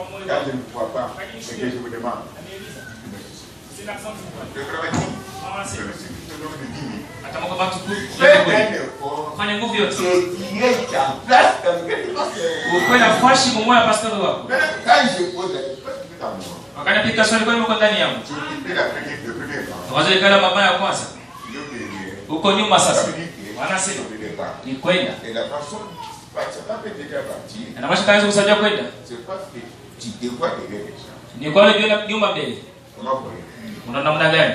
Quand je ne vois pas, c'est que je vous demande. Je travaille tout. Je me suis dit de 10 minutes. Fais un effort. Et tu en place comme quelque chose. Quand je pose la question, c'est à moi. Tu la première fois. Uko nyuma sasa. Wanasema ni kwenda. Et la façon ça peut déjà partir. Anamaanisha kaanza kusaidia kwenda. C'est pas que tu devois derrière les gens. Ni kwa hiyo nyuma mbele. Una namna gani?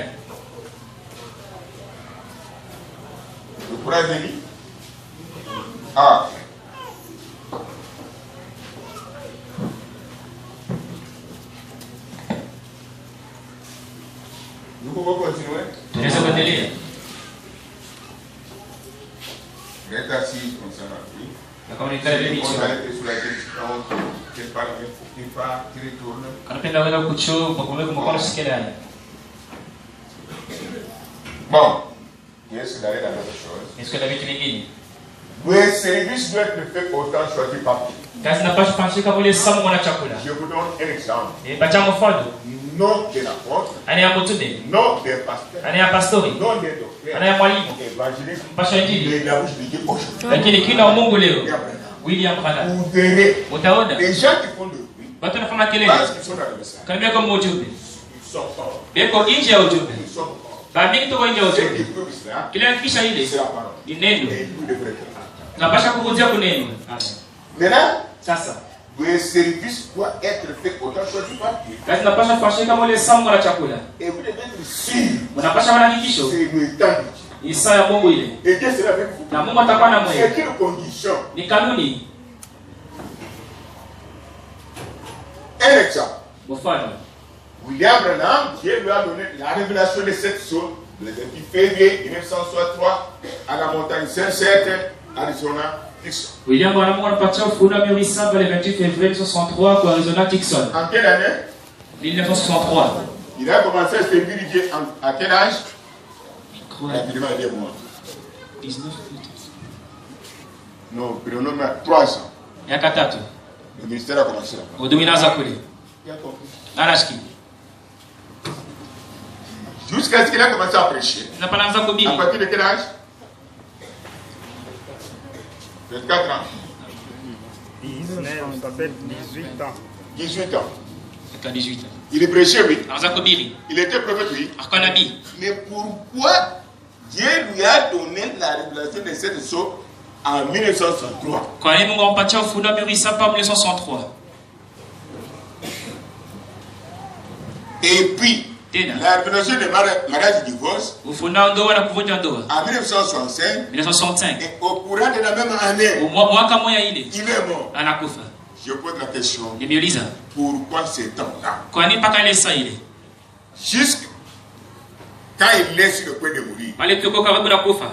Le courage est mis. Ah. Nous pouvons continuer. Tunaweza kuendelea. Reste assis concernant lui. Kama ni kale bibi. On va aller sur la direction quelque part qui va qui retourne. Anapenda kwenda kuchoo kwa kumweka mkono sikelani. Bon. Est-ce qu'il y a la même chose? Est-ce que la vitu vingine? Le service doit être fait autant choisi par qui? Kazi napaswa kufanyika vile samu mwana chakula. Je vous donne un exemple. Bacha mfano. Non de l'apôtre. Ani ya mtume. Non des pasteurs. Ani ya pastori. Non des docteurs. Ani ya mwalimu. Évangéliste. Mpasha injili. Mais la bouche de Dieu aujourd'hui. Lakini kila Mungu leo. William Branham. Vous verrez. Utaona. Les gens qui font de bruit. Watu wanafanya kelele. Parce qu'ils sont dans le message. Kama kama ujumbe. Ils sont forts. Beko nje ya ujumbe. Ils sont forts. Baadhi kutoka nje ya Ceux ujumbe. qui prouvent cela. Kila kisha ile. C'est la parole. Ni neno. Et vous devrez être. Tunapasha kukuzia kuneno. Maintenant, Sasa. le service doit être fait autant choisi par Dieu. Kazi napasha kufanyika vile samu mwana chakula. Et vous devez être sûr. Unapasha wana hakikisho. C'est le temps de Dieu. Isa ya Mungu ile. Et Dieu sera avec vous. Na Mungu atakuwa na C'est mwewe. une condition. Ni kanuni. Un exemple. Mfano. William Branham, Dieu lui a donné la révélation de cette chose le 28 février 1963 à la montagne Saint-Certain, Arizona, Tucson. William Branham anapatia ufunuo wa Miriam le 28 février 1963 kwa Arizona, Tucson. En quelle année? 1963. Il a commencé à servir Dieu à quel âge? Rapidement, dis-moi. 19. Non, prénom 3 ans. Miaka 3. Le ministère a commencé là-bas. Uduminaza kule. Il a compris. Anashiki. Jusqu'à ce qu'il a commencé à prêcher. Napananza À kuhubiri. partir de quel âge? 24 ans. 18 ans. 18 ans. Miaka 18. Il est prêché, oui. Anaanza kuhubiri. Il était prophète, oui. Akawa nabii. Mais pourquoi Dieu lui a donné la révélation de cette chose en 1963? Kwa nini Mungu ampatia ufunuo wa Miriam pa 1963? Et puis, Tena. la révélation de mariage et divorce Ufunuo ndoa na kuvunja ndoa. en 1965, 1965. et au courant de la même année, Mwaka moja ile il est mort. anakufa. Je pose la question, Nimeuliza, pourquoi ce temps-là? kwa nini mpaka ile saa ile? Jusqu'à quand il est sur le point de mourir. Wale tuko karibu na kufa.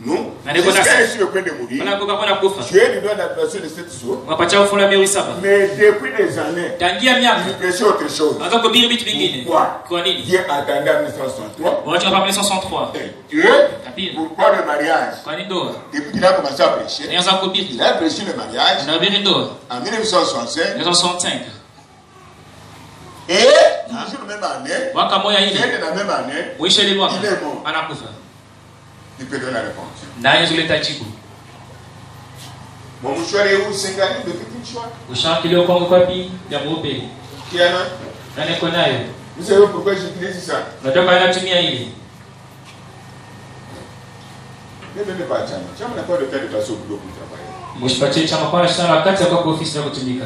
Non, Allez, jusqu'à bon, il est sur le point de mourir. Wala kuka kwa kufa. Dieu lui donne la révélation de cette chose. Wapatia ufunuo wa Miriam. Mais depuis des années, Tangia miaka il prêchait autre chose. anaanza kuhubiri vitu vingine. Pourquoi? Kwa nini? Dieu attendait en 1963. Wacha hapa 1963. Et Dieu, pourquoi le mariage? Kwa nini ndoa? Depuis qu'il a commencé à prêcher, Anaanza kuhubiri. il a prêché le mariage Anahubiri ndoa. en 1965. 1965. Et toujours la même année, Mwaka moja ile. fin de la même année, Mwisho ile mwaka il est mort. anakufa. Il peut donner la réponse. Naye zuleta jibu. Mon mouchoir est où? C'est gagné de petit choix. Ushangilio kwangu kwapi ya mweupe. Qui en a? Nani kwa nayo? Vous savez pourquoi j'utilise ça? Nataka anatumia ile. Ne donnez pas à Chama. Chama n'a pas le temps de passer au boulot pour travailler. Mshipatie chama kwa sana wakati kwa ofisi ya kutumika.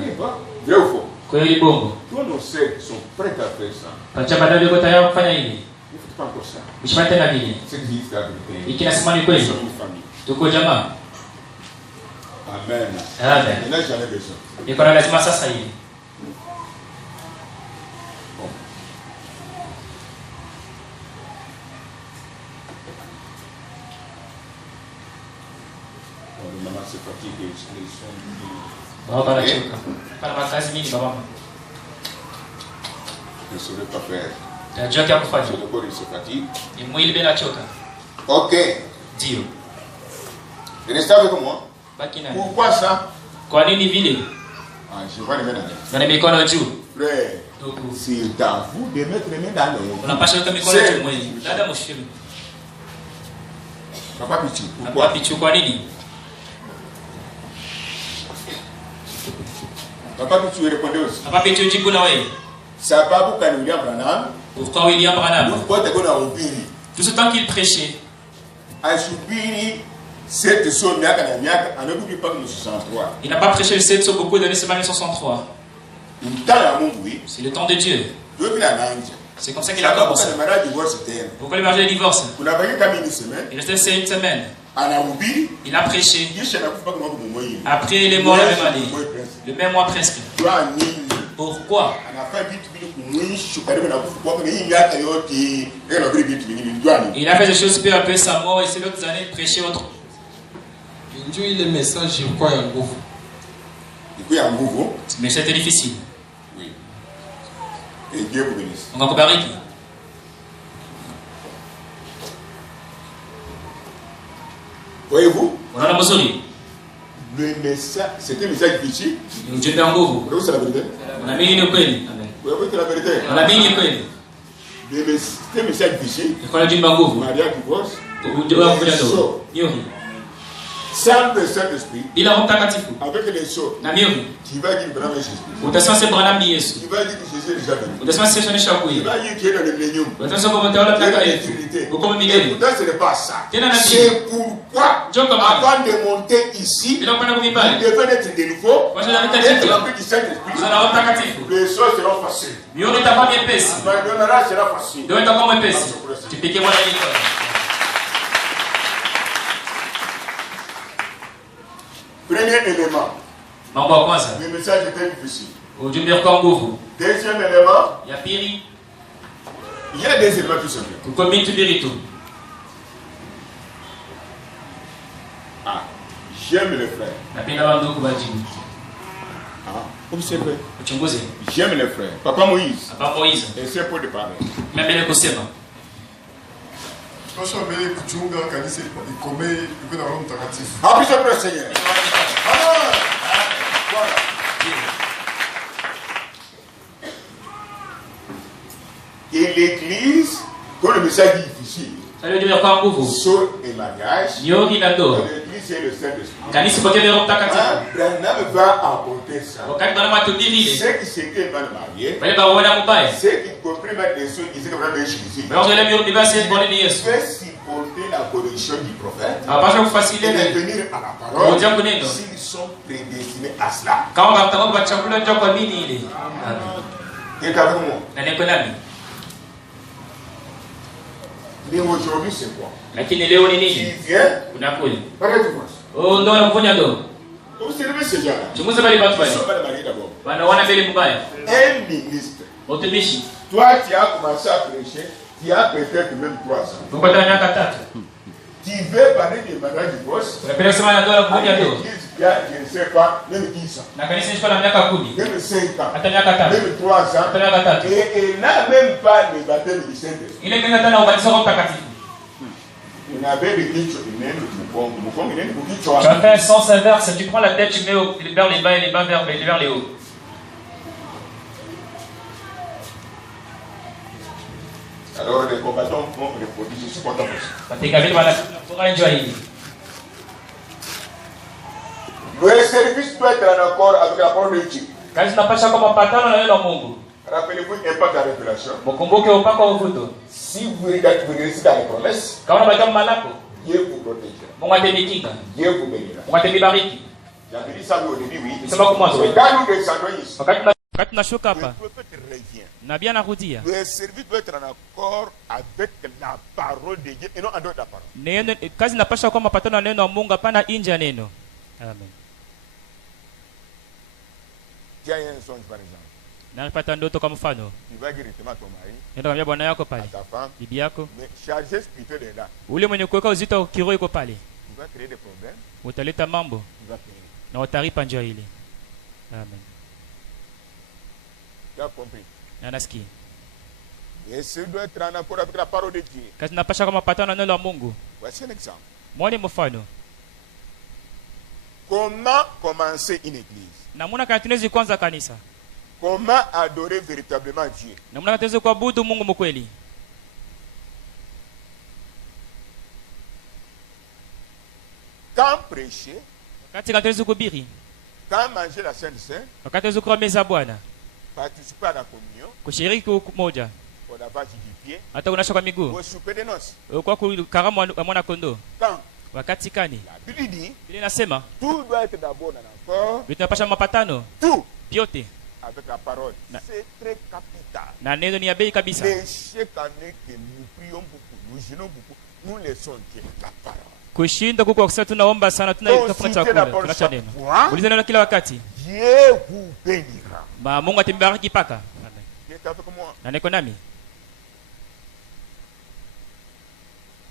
Vrai ou faux? Kwa hiyo bongo. Tous nos sœurs sont prêts à faire ça. Pacha badala yuko tayari kufanya ile. Ne faites pas encore ça. Mshipate na vile. C'est que c'est la vérité. Ikinasimama ni Nous kweli. sommes une famille. Tuko jamaa. Amen. Amen. Et là, j'en ai besoin. Niko na lazima sasa hivi. Bon. Bon, le maman se fatigue et ils sont... Baba anachoka. Pana makazi mingi baba. Je ne saurais pas faire. Najua kia kufanya. Le corps, il se fatigue. Ni mwili bila choka. Ok. Ndio. Restez avec moi. Baki naye. Pourquoi ça? Kwa nini vile? Je vois les mains dans na mikono juu. Frère, c'est à vous de mettre les mains dans l'eau. Unapasha weka mikono juu mwenyewe. Dada mshiriki. Papa Pichu, Papa Pichu kwa nini? Papa Pichu répondait aussi. Papa Pichu jibu na wewe. Sababu kani William Branham. Pourquoi William Branham? Pourquoi tu as obéi? Tout ce temps qu'il prêchait. Ashubiri cette somme miaka na miaka, on ne oublie pas que nous 63. Il n'a pas prêché le 7 sur beaucoup d'années, c'est pas 1963. C'est le temps de Dieu. C'est comme ça qu'il a commencé. Pourquoi le mariage est divorce? Il restait une semaine. Il a prêché. Après, il est mort la même année. Le même mois presque. Pourquoi? Il a fait des choses peu à peu sa mort et c'est l'autre année de prêcher autre. Le message, je crois, mais c'était difficile. Oui. Et Dieu vous bénisse. On va kubariki. Voyez-vous? On a le message, c'était un message difficile. C'est la vérité. On a mis une kweli. On a mis une kweli. C'était un message difficile. Maria divorce. Sans le Saint-Esprit, avec les sauts, tu vas dire Branham Jésus. Tu vas dire Jésus est déjà venu. Tu vas dire qu'il est dans le millénium. Il est l'éternité. Et pourtant, ce n'est pas ça. C'est pourquoi, avant de monter ici, il devait être de nouveau, être rempli du Saint-Esprit. Les choses seront faciles. Mais le donnera sera facile. Premier élément. Le message était difficile. Deuxième élément. Il y a des éléments tout simples. Ah, j'aime les frères. Ah, observez. J'aime les frères. Papa Moïse. Et c'est pour te parler. Applaudissez le Seigneur. Et l'église, quand le message est difficile, sur le mariage, l'église est le Saint-Esprit. Branham va apporter ça. Ceux qui s'étaient mal mariés, ceux qui comprenaient mal les choses, ils disaient que Branham est Jésus. Il fait supporter la correction du prophète et de venir à la parole s'ils sont prédestinés à cela. Et avec moi. Mais aujourd'hui, c'est quoi? Tu viens, observez ces gens-là. Ils sont mal mariés d'abord. Un ministre. Toi, tu as commencé à prêcher, tu as peut-être même 3 ans. Tu veux parler des mariages du boss. Je ne sais pas, même 10 ans. Même 5 ans. Même 3 ans. Et il n'a même pas le baptême du Saint-Esprit. Il avait le kicho, tu as fait un sens inverse. Tu prends la tête, tu mets vers les bas et les bas vers les hauts. Alors les combattants vont répondre, je suis content pour ça. Le service doit être en accord avec la parole de Dieu. Rappelez-vous l'impact de la révélation. Si vous regardez dans les promesses, Dieu vous protégera. Dieu vous bénira. J'avais dit ça au début, oui. Quand nous descendons ici, le prophète revient. Le service doit être en accord avec la parole de Dieu et non en dehors de la parole. Tu as un songe par exemple. Tu vas directement à ton mari, à ta femme, mais chargé spirituel est là. Tu vas créer des problèmes. Tu vas payer. Amen. Tu as compris. Et ce doit être en accord avec la parole de Dieu. Voici un exemple. Comment commencer une église? Namuna katunezi kwanza kanisa. Comment adorer véritablement Dieu? Namuna katunezi kuabudu Mungu mkweli. Quand prêcher, wakati katunezi kuhubiri, quand manger la Sainte Seine, wakati katunezi kula meza Bwana, participer à la communion, kushiriki moja, au lavage du pied, hata kunasha kwa miguu, au souper de noces. Kwa karamu wa mwana kondoo. Quand? Wakati kani? La Bible dit, Biblia inasema tout doit être d'abord dans l'accord. Vitu napasha mapatano. Tout. Vyote. Avec la parole. C'est très capital. Na neno ni ya bei kabisa. Chaque année que nous prions beaucoup, nous gênons beaucoup, nous laissons Dieu la parole. Kushinda kuko kusema tunaomba sana tunaitafuta chakula tunacha neno. Uliza neno kila wakati. Dieu vous bénira. Mungu atimbariki paka. Amen. Dieu est avec moi. Na niko nami.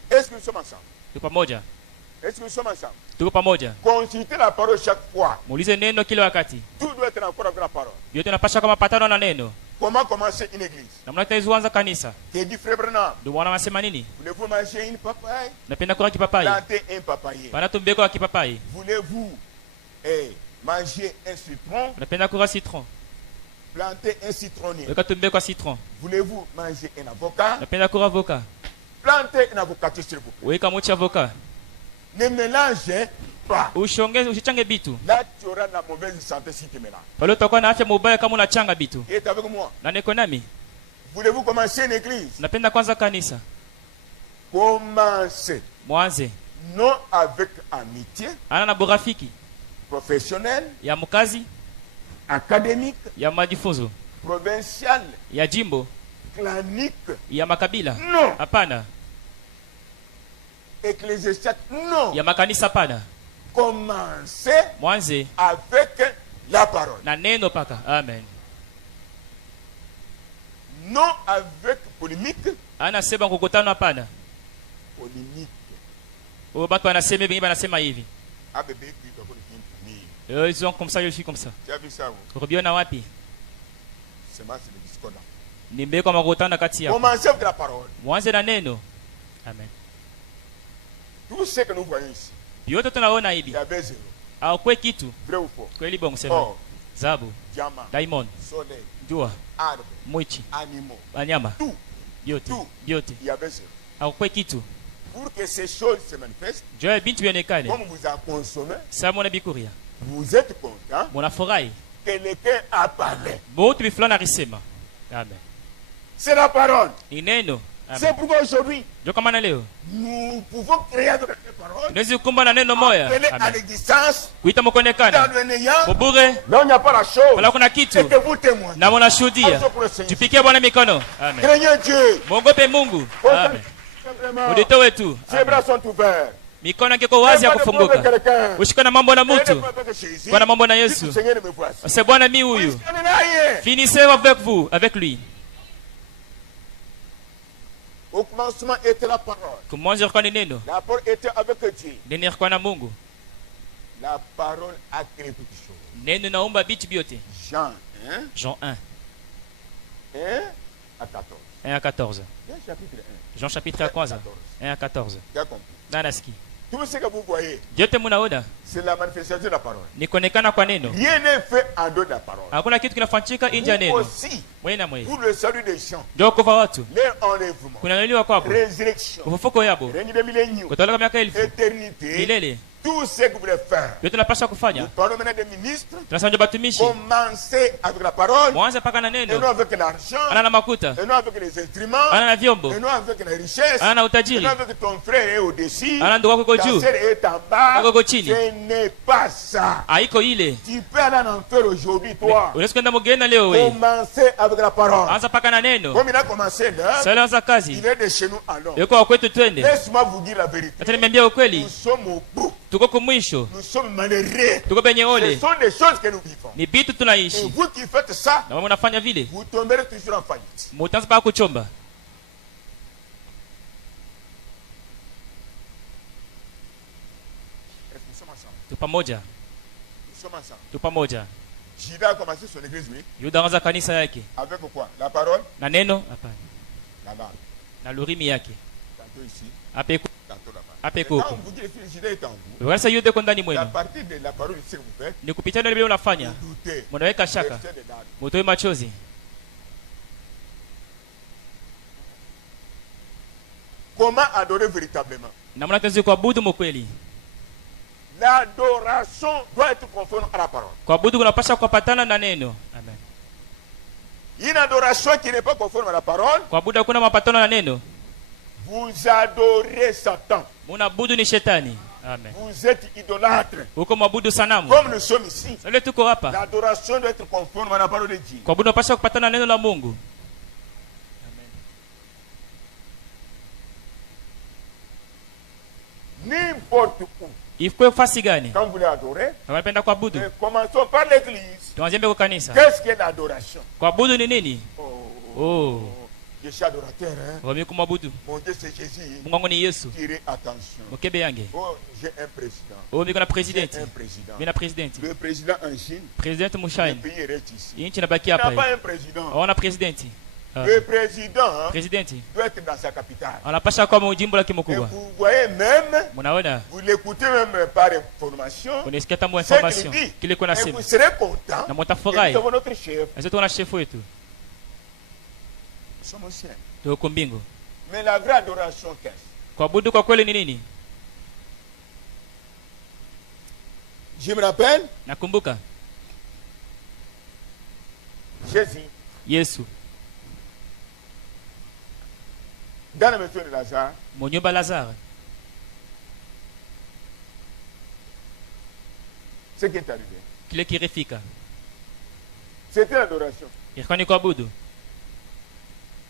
Est-ce que nous sommes ensemble? Tuko pamoja. Est-ce que nous sommes ensemble? Tuko pamoja. Consultez la parole chaque fois. Muulize neno kila wakati. Tout doit être encore avec la parole. Yote napasha kama patano na neno. Comment commencer une église? Namna tutaanza kanisa. Qui dit frère Branham? Ndio wana wasema nini? Voulez-vous manger une papaye? Napenda kula kipapai. Planter un papaye. Bana tumbeko wa kipapai. Voulez-vous manger un citron? Napenda kula citron. Planter un citronnier. Weka tumbeko wa citron. Voulez-vous manger un avocat? Napenda kula avocat. Plantez un avocat s'il vous plaît. Weka mochi avocat. Ne mélangez pas. Usichange bitu. Là tu auras la mauvaise santé si tu mélanges. Pale utakuwa na afya mbaya kama unachanga bitu. Il est avec moi. Na niko nami. Voulez-vous commencer une église? Napenda kwanza kanisa. Commencez. Mwanze. Non avec amitié. Ana na burafiki. Professionnel. Ya mkazi. Académique. Ya majifunzo. Provincial. Ya jimbo. Clanique. Ya makabila. Non. Hapana. Ecclésiastique. Non. Ya makanisa hapana. Commencez. Mwanze. Avec la parole. Na neno paka. Amen. Non avec polémique. Ana sema kukutana hapana. Polémique. Watu wanasema hivi, wanasema hivi. Ah bébé, puis tu as ils sont comme ça, je suis comme ça. Tu as vu ça? Ukiona wapi? C'est le discours là. Nimbe kwa makutano kati yao. Commencez avec la parole. Mwanze na neno. Amen. Tout ce que nous voyons ici. Yote tunaona hivi. Il y avait zéro. Au kwa kitu. Vrai ou faux? Kweli bongo sema. Zabu. Diamant. Diamond. Soleil. Jua. Arbre. Mwichi. Animaux. Wanyama. Tout. Yote. Tout. Yote. Il y avait zéro. Au kwa kitu. Pour que ces choses se manifestent. Joe bintu yonekane. Comme vous a consommé. Sa mona bikuria. Vous êtes content. Munafurahi. Quelqu'un a parlé. Botu biflana risema. Amen. C'est la parole. Ineno. C'est pourquoi aujourd'hui, nous pouvons créer avec la parole. Appeler à l'existence. Dans le néant. Là il n'y a pas la chose. Et que vous témoignez. Craignez Dieu. Ses bras sont ouverts. Mikono yako wazi ya kufunguka. Ushikana mambo na mtu. Bwana mambo na Yesu. C'est Bwana mi huyu. Finissez avec vous, avec lui. Au commencement était la parole. La parole était avec Dieu. La parole a créé toutes choses. Jean 1. Jean 1. 1 à 14. 1 à 14. Jean chapitre 1. Jean chapitre 1 à 14. Tu as compris? Nanaski. Tout ce que vous voyez, c'est la manifestation de la parole. Rien n'est fait en dehors de la parole. Vous aussi, pour le salut des gens, leur enlèvement, résurrection, règne des milléniaux, éternité, tout ce que vous voulez faire. Nous parlons maintenant des ministres. Commencez avec la parole. Et non avec l'argent. Et non avec les instruments. Et non avec la richesse. Et non avec ton frère est au-dessus. Ta sœur est en bas. Ce n'est pas ça. Tu peux aller en enfer aujourd'hui, toi. Commencez avec la parole. Comme il a commencé là, il est de chez nous alors. Laisse-moi vous dire la vérité. Nous sommes au bout. Nous sommes malheureux. Ce sont des choses que nous vivons. Et vous qui faites ça, vous tomberez toujours en faillite. Est-ce que nous sommes ensemble? Nous sommes ensemble. Judas a commencé son église, oui. Avec quoi? La parole? La langue. Tantôt ici, tantôt là-bas. apekuko. Wakati yote kwa ndani mwenu. Ni kupitia neno unafanya. Mnaweka shaka. Mtoe machozi. Comment adorer véritablement? Namna tuweze kuabudu mkweli. L'adoration doit être conforme à la parole. Kuabudu kunapaswa kupatana na neno. Amen. Une adoration qui n'est pas conforme à la parole. Kuabudu hakuna mapatano na neno. Vous adorez Satan. Munabudu ni shetani. Amen. Vous êtes idolâtre. Uko mabudu sanamu. Comme nous sommes ici. Sasa tuko hapa. L'adoration doit être conforme à la parole de Dieu. Kuabudu unapaswa kupatana na neno la Mungu. N'importe où. Ifukwe fasi gani? Quand vous voulez adorer, unapenda kuabudu. Commençons par l'église. Tuanze kwa kanisa. Qu'est-ce qu'est l'adoration? Kuabudu ni nini? Oh. Je suis adorateur, hein. Wami kumabudu. Mon Dieu c'est Jésus. Mungu ni Yesu. Tirez attention. Mukebe yange. Oh, j'ai un président. Oh, miko na president. Un président. Mina president. Le président en Chine. President Mushain. Le pays reste ici. Inchi nabaki hapa. Il n'a pas un président. On a president. Le président President doit être dans sa capitale. Anapasha kwa mjimbo la kimkubwa. Vous voyez même, munaona, vous l'écoutez même par information. Unasikia tamu information. Kile kuna sema. Vous serez content. Na mtafurahi. Nous notre chef. Sasa tuna chef wetu. Nous sommes au ciel. Tuko mbingu. Mais la vraie adoration qu'est-ce? Kuabudu kwa kweli ni nini? Je me rappelle. Nakumbuka. Jésus. Yesu. Dans la maison de Lazare. Monyumba Lazare. Ce qui est arrivé. Kile kirifika. C'était l'adoration. Ilikuwa ni kuabudu.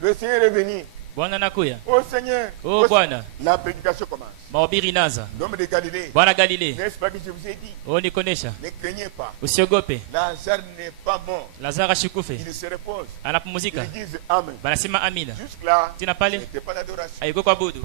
Le Seigneur est venu. Bwana nakuya. Oh Seigneur. Oh Bwana. La prédication commence. Mahubiri naza. L'homme de Galilée. Bwana Galilée. N'est-ce pas que je vous ai dit? Oh nikonesha. Ne craignez pas. Usiogope. Lazare n'est pas mort. Lazare ashikufe. Il se repose. Anapumzika. Ils disent amen. Banasema amina. Jusque là. Tina pale. C'était pas l'adoration. Haiko kuabudu.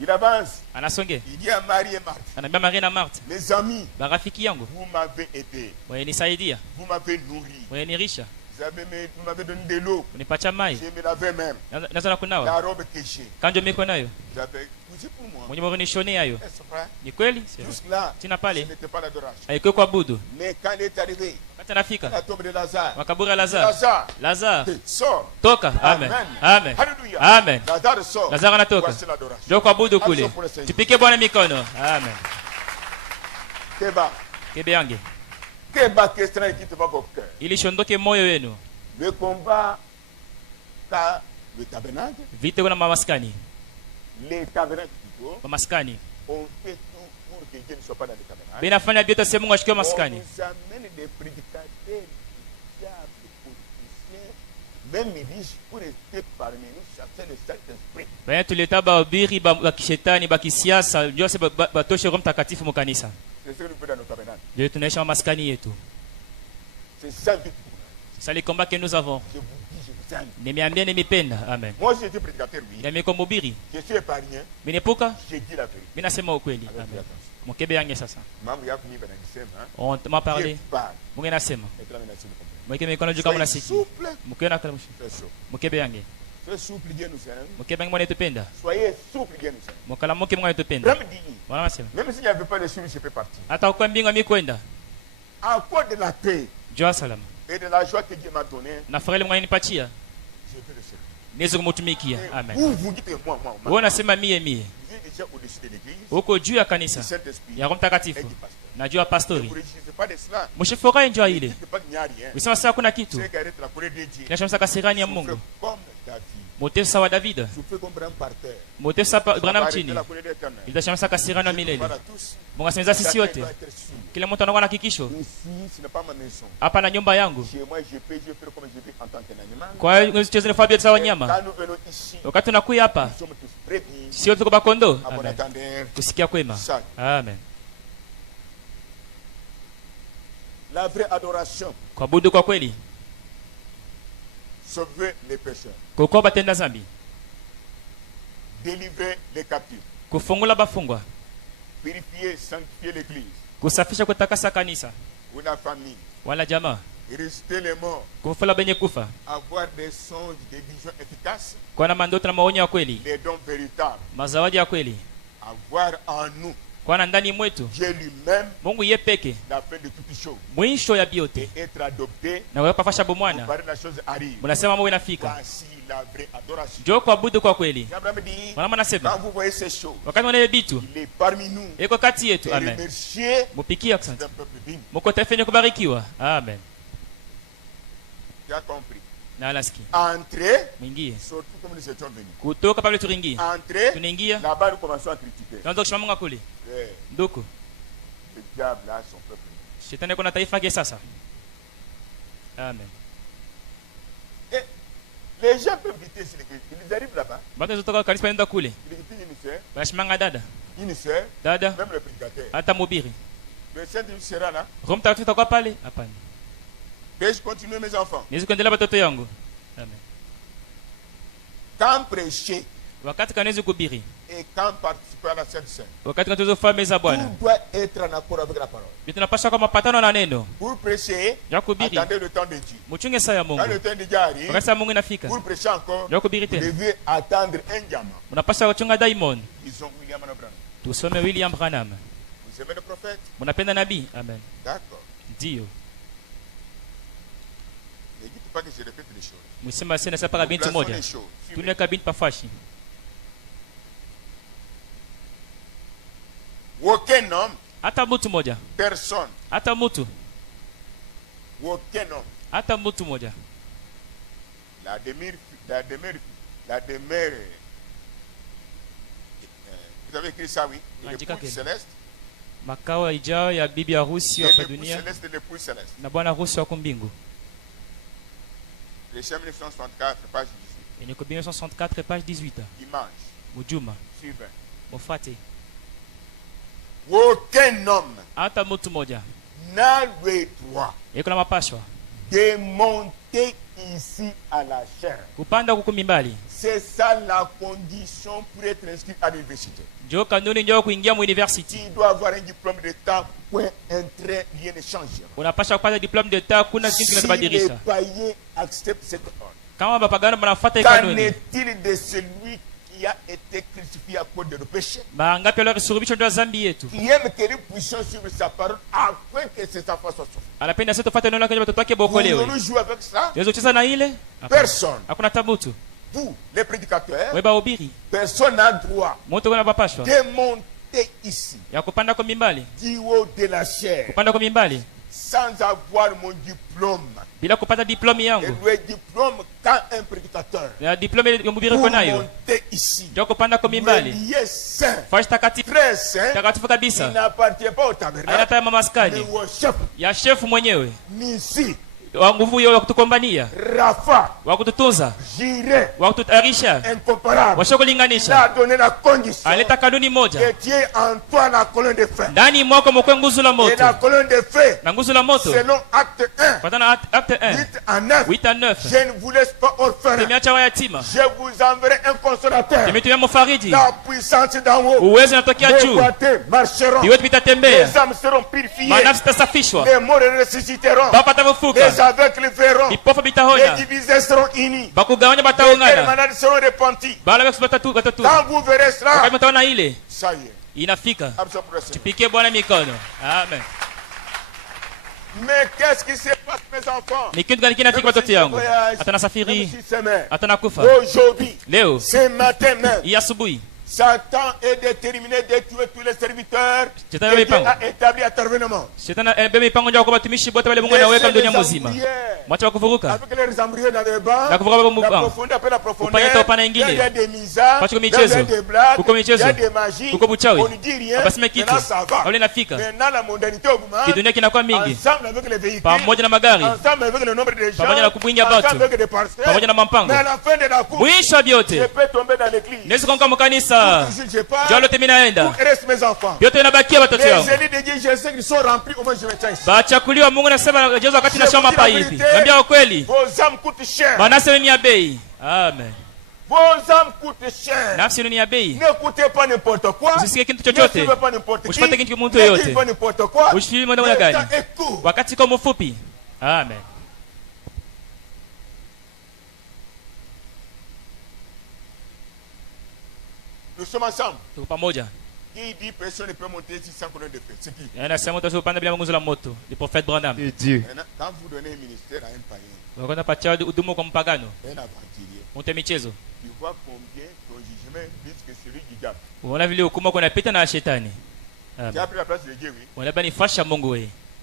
Il avance. Anasonge. Il dit à Marie et Marthe. Anambia Maria na Martha. Mes amis. Barafiki yangu. Vous m'avez aidé. Mwenisaidia. Vous m'avez nourri. Mwenirisha. Vous m'avez donné de l'eau. Unipacha mai. Je me lavais même. Nazo na kunawa. La robe que j'ai. Kanjo miko nayo. Vous avez cousu pour moi. Mwenye mwoni shone hayo. Est-ce vrai? Ni kweli? Jusque là. Tina pale. Ce n'était pas l'adoration. Haiko kuabudu. Mais quand il est arrivé. Wakati anafika. La tombe de Lazare. Makaburi ya Lazare. Lazare. Lazare. Sort. Toka. Amen. Amen. Amen. Amen. Lazare sort. Lazare anatoka. Voici l'adoration. Ndio kuabudu kule. Tupike Bwana mikono. Amen. Keba. Kebe yange. Keba kestra qui te va au cœur. Ili shondoke moyo wenu. Le combat car le tabernacle. Vite kuna mamaskani. Les tabernacles plutôt. Mamaskani. On fait tout pour que Dieu ne soit pas dans les tabernacles. Binafanya vyote sehemu Mungu ashike maskani. On nous amène des prédicateurs, diables, politiciens, même riches pour rester parmi nous, chasser le Saint-Esprit. Baya tuleta bahubiri ba kishetani ba kisiasa, Jose batoshe Roho Mtakatifu mu kanisa. C'est ce que nous faisons dans nos tabernacles. Ndio tunaishi maskani yetu. C'est ça vite. C'est le combat que nous avons. Je vous dis, je vous aime. Nimeambia nimependa. Amen. Moi je suis prédicateur, oui. Nimekuwa mhubiri. Je suis épargné. Minepuka? Je dis la vérité. Mimi nasema ukweli. Amen. Mkebe yange sasa. Mambo yako ni banangisema. On m'a parlé. Mungu anasema. Mweke mikono juu kama unasikia. Mkebe na kalamushi. Mkebe yange. Soyez souple, Dieu nous aime. Mkebe yange mwana tupenda. Soyez souple, Dieu nous aime. Mkala mke mwana tupenda. Bwana anasema. Même s'il n'y avait pas de souple, je peux partir. Hata kwa mbingu mimi kwenda. À cause de la paix. Joa salama. Et de la joie que Dieu m'a donné. Na furaha mwana nipatia. Je peux le servir. Niweze kumtumikia. Amen. Vous dites moi. Wewe unasema mie. Vous êtes déjà au-dessus de l'église. Uko juu ya kanisa. Ya Roho Mtakatifu. Na juu ya pastori. Mshifurahi njoo ile. Usema sasa kuna kitu. Kinachomsa kasirani ya Mungu. Motesa wa David. Motesa Branham chini. Itashamsa kasirani ya milele. Mungu asemeza sisi wote. Kila mtu anakuwa na hakikisho. Hapa na nyumba yangu. Kwa hiyo tucheze fabia za wanyama. Wakati tunakuja hapa. Sio tuko bakondo. Amen. Kusikia kwema. Amen. La vraie adoration. Kuabudu kwa kweli. Sauver les pécheurs. Kuokoa batenda zambi. Délivrer les captifs. Kufungula bafungwa. Purifier, sanctifier l'église. Kusafisha kutakasa kanisa. Ou la famille. Wala jamaa. Ressusciter les morts. Kufula benye kufa. Avoir des songes, des visions efficaces. Kuwa na mandoto na maonyo ya kweli. Les dons véritables. Mazawadi ya kweli. avoir en nous Kwa ndani mwetu Dieu lui-même Mungu yeye peke la fin de toutes choses. Mwisho ya biote. Et être adopté. Na wewe pafasha bomwana. La chose arrive. Mnasema mambo inafika. Voici la vraie adoration. Jo kuabudu kwa kweli. Mwana anasema. Quand vous voyez ces choses. Wakati mwana bitu. Il est parmi nous. Eko kati yetu. Amen. Mupikia asante. Mko tafanya kubarikiwa. Amen. Tu as compris. Na alaski. Entrer. Mwingie. Surtout comme nous étions venus. Kutoka pale turingie. Entrer. Tunaingia. Là-bas nous commençons à critiquer. Tuanza kushima Mungu kule. Ndoko. Le diable a son peuple. Shetani kuna taifa yake sasa. Amen. Et les gens peuvent quitter ici l'église. Ils arrivent là-bas. Bado kutoka kanisa nenda kule. Ils quittent une sœur. Bashimanga dada. Une sœur. Dada. Même le prédicateur. Hata mubiri. Le Saint-Esprit sera là. Roho Mtakatifu atakuwa pale? Hapana. Vais-je continuer mes enfants? Niwezi kuendelea watoto yangu. Amen. Quand prêcher. Wakati kanaweza kuhubiri. Et quand participer à la Sainte Seine. Wakati kanaweza kufanya meza Bwana. Tout doit être en accord avec la parole. Tunapaswa kama patano na neno. Pour prêcher, attendez le temps de Dieu. Muchunge saa ya Mungu. Quand le temps de Dieu arrive, wakati saa Mungu inafika. Pour prêcher encore, vous devez attendre un diamant. Unapaswa kuchunga daimon. Ils ont William Branham. Tusome William Branham. Vous aimez le prophète? Munapenda nabii? Amen. D'accord. Ndio. Ne dites pas que je répète les choses. Msema sasa sapa binti moja. Tunaweka binti pafashi. Aucun homme. Hata mtu moja. Personne. Hata mtu. Aucun homme. Hata mtu moja. La demeure. Vous avez écrit ça, oui? L'épouse céleste. Makao ijao ya bibi harusi wa dunia. Na bwana harusi wa mbingu. L'échelle 1964 page 18. Ni 1964 page 18. Dimanche. Mujuma. Suivant. Mufate. Aucun homme. Hata mtu moja. N'a le droit. Eko na mapashwa. De monter ici à la chair. Kupanda kukumimbali. C'est ça la condition pour être inscrit à l'université. Jo kanuni ndio kuingia mu university. Tu dois avoir un diplôme d'état, point un trait, rien ne change. Unapaswa kupata diplôme d'état, kuna kitu kinachobadilisha. Si les païens acceptent cette ordre. Kama bapagano wanafuata kanuni. Qu'en est-il de celui qui a été crucifié à cause de nos péchés? Mangapi wale walisulubishwa ndio dhambi yetu. Qui aime que nous puissions suivre sa parole afin que ses enfants soient sauvés. Anapenda sisi tufuate neno lake watoto wake bokolewe. Nous jouons avec ça. Yesu cheza na ile? Personne. Hakuna tabutu. Vous, les prédicateurs, personne n'a droit de monter ici ya kupanda kwa mimbali du haut de la chair kupanda kwa mimbali sans avoir mon diplôme. Bila kupata diplôme yangu. Le diplôme quand un prédicateur. Ya diplôme ya mhubiri kwa nayo. Monter ici. Ndio kupanda kwa mimbali. Lieu saint. Fashi takatifu. Très saint. Takatifu kabisa. Il n'appartient pas au tabernacle. Anataka mama askari. Mais au chef. Ya chef mwenyewe. Nisi. Wa nguvu hiyo ya kutukombania. Rafa. Wa kututunza. Jire. Wa kututayarisha. Incomparable. Wa kulinganisha. La donner la condition. Aleta kanuni moja. Que tu es en toi la colonne de feu. Ndani mwako mkwe nguzo la moto. Et la colonne de feu. Na nguzo la moto. Selon acte 1. Fatana acte 1. 8 à 9. 8 à 9. Je ne vous laisse pas orphelin. Nimeacha wayatima. Je vous enverrai un consolateur. Nimetumia mfariji. La puissance d'en haut. Uwezo unatokea juu. Marcheront. Viwetu vitatembea. Les âmes seront purifiées. Manafsi tasafishwa. Les morts ressusciteront. Bapata kufuka. Les aveugles verront. Vipofu vitahona. Les divisés seront unis. Bakugawanya Les bataungana. malades seront repentis. Bala watatu. Quand vous verrez cela. Wakati mtaona ile. Ça y est. Inafika. Tupikie Bwana mikono. Amen. Mais qu'est-ce qui se passe mes enfants? Ni kitu gani kinafika watoto yangu? Hata nasafiri. Hata nakufa. Aujourd'hui. Leo. Ce matin même. Hii asubuhi. Satan est déterminé de tuer tous les serviteurs que Dieu a établi à Tabernement. Shetani amebeba mipango yao kwa watumishi wote wale Mungu anaweka dunia mzima. Mwacha kuvuruka. Avec les embryons dans les bancs. Na kuvuruka la profondeur après la profondeur. Il y a des misages, il y a des blagues, il y a des magies. On ne dit rien. Maintenant ça va. Maintenant la mondanité augmente. Kidunia kinakuwa mingi. Ensemble avec les véhicules. Pamoja na magari. Ensemble avec le nombre de gens. Pamoja na kubwingi watu. Ensemble avec des parcelles. Pamoja na mampango. Mais à la fin de la course. Mwisho vyote. Je peux tomber dans l'église. Nesi konka mkanisa. Jalote minaenda. Yote inabakia watoto yangu. Bachakuliwa Mungu nasema Yesu wakati na shamba hapa hivi. Naambia ukweli. Manase ni ya bei. Amen. Vos âmes coûtent cher. Nafsi ni ya bei. N'écoutez pas n'importe quoi. Usisikie kitu chochote. Usipate kitu mtu yoyote. Usifikiri mambo gani. Wakati kwa mfupi. Amen. Nous sommes ensemble. Tuko pamoja. Qui dit personne ne peut monter ici sans connaître de paix? C'est qui? C'est Dieu. Quand vous donnez un ministère à un païen, un aventurier, tu vois combien ton jugement plus que celui du diable. Tu as pris la place de Dieu, oui.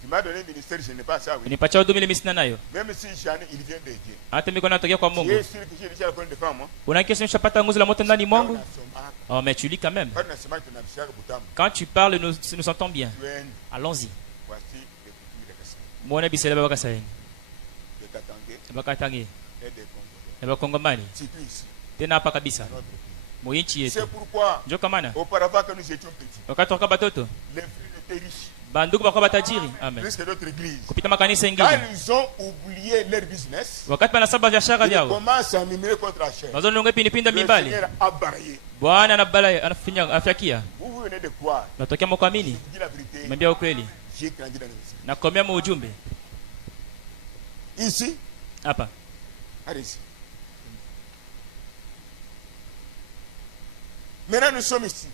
Tu m'as donné un ministère, je n'ai pas ça, oui. Même si j'en ai, il vient de Dieu. Tu es sûr que j'ai déjà la colonne de femme, moi? Oh, mais tu lis quand même. Quand tu parles, nous sentons bien. Allons-y. Voici les coutumes de Kassai. et des Congolais. C'est plus ici. C'est pourquoi, auparavant que nous étions petits, les fruits étaient riches. Plus que d'autres églises. Quand ils ont oublié leur business, ils commencent à murmurer contre la chair. Le Seigneur a barré. Vous venez de croire. Je dis la vérité. J'ai grandi dans le Seigneur. Ici. Allez ici. Maintenant nous sommes ici.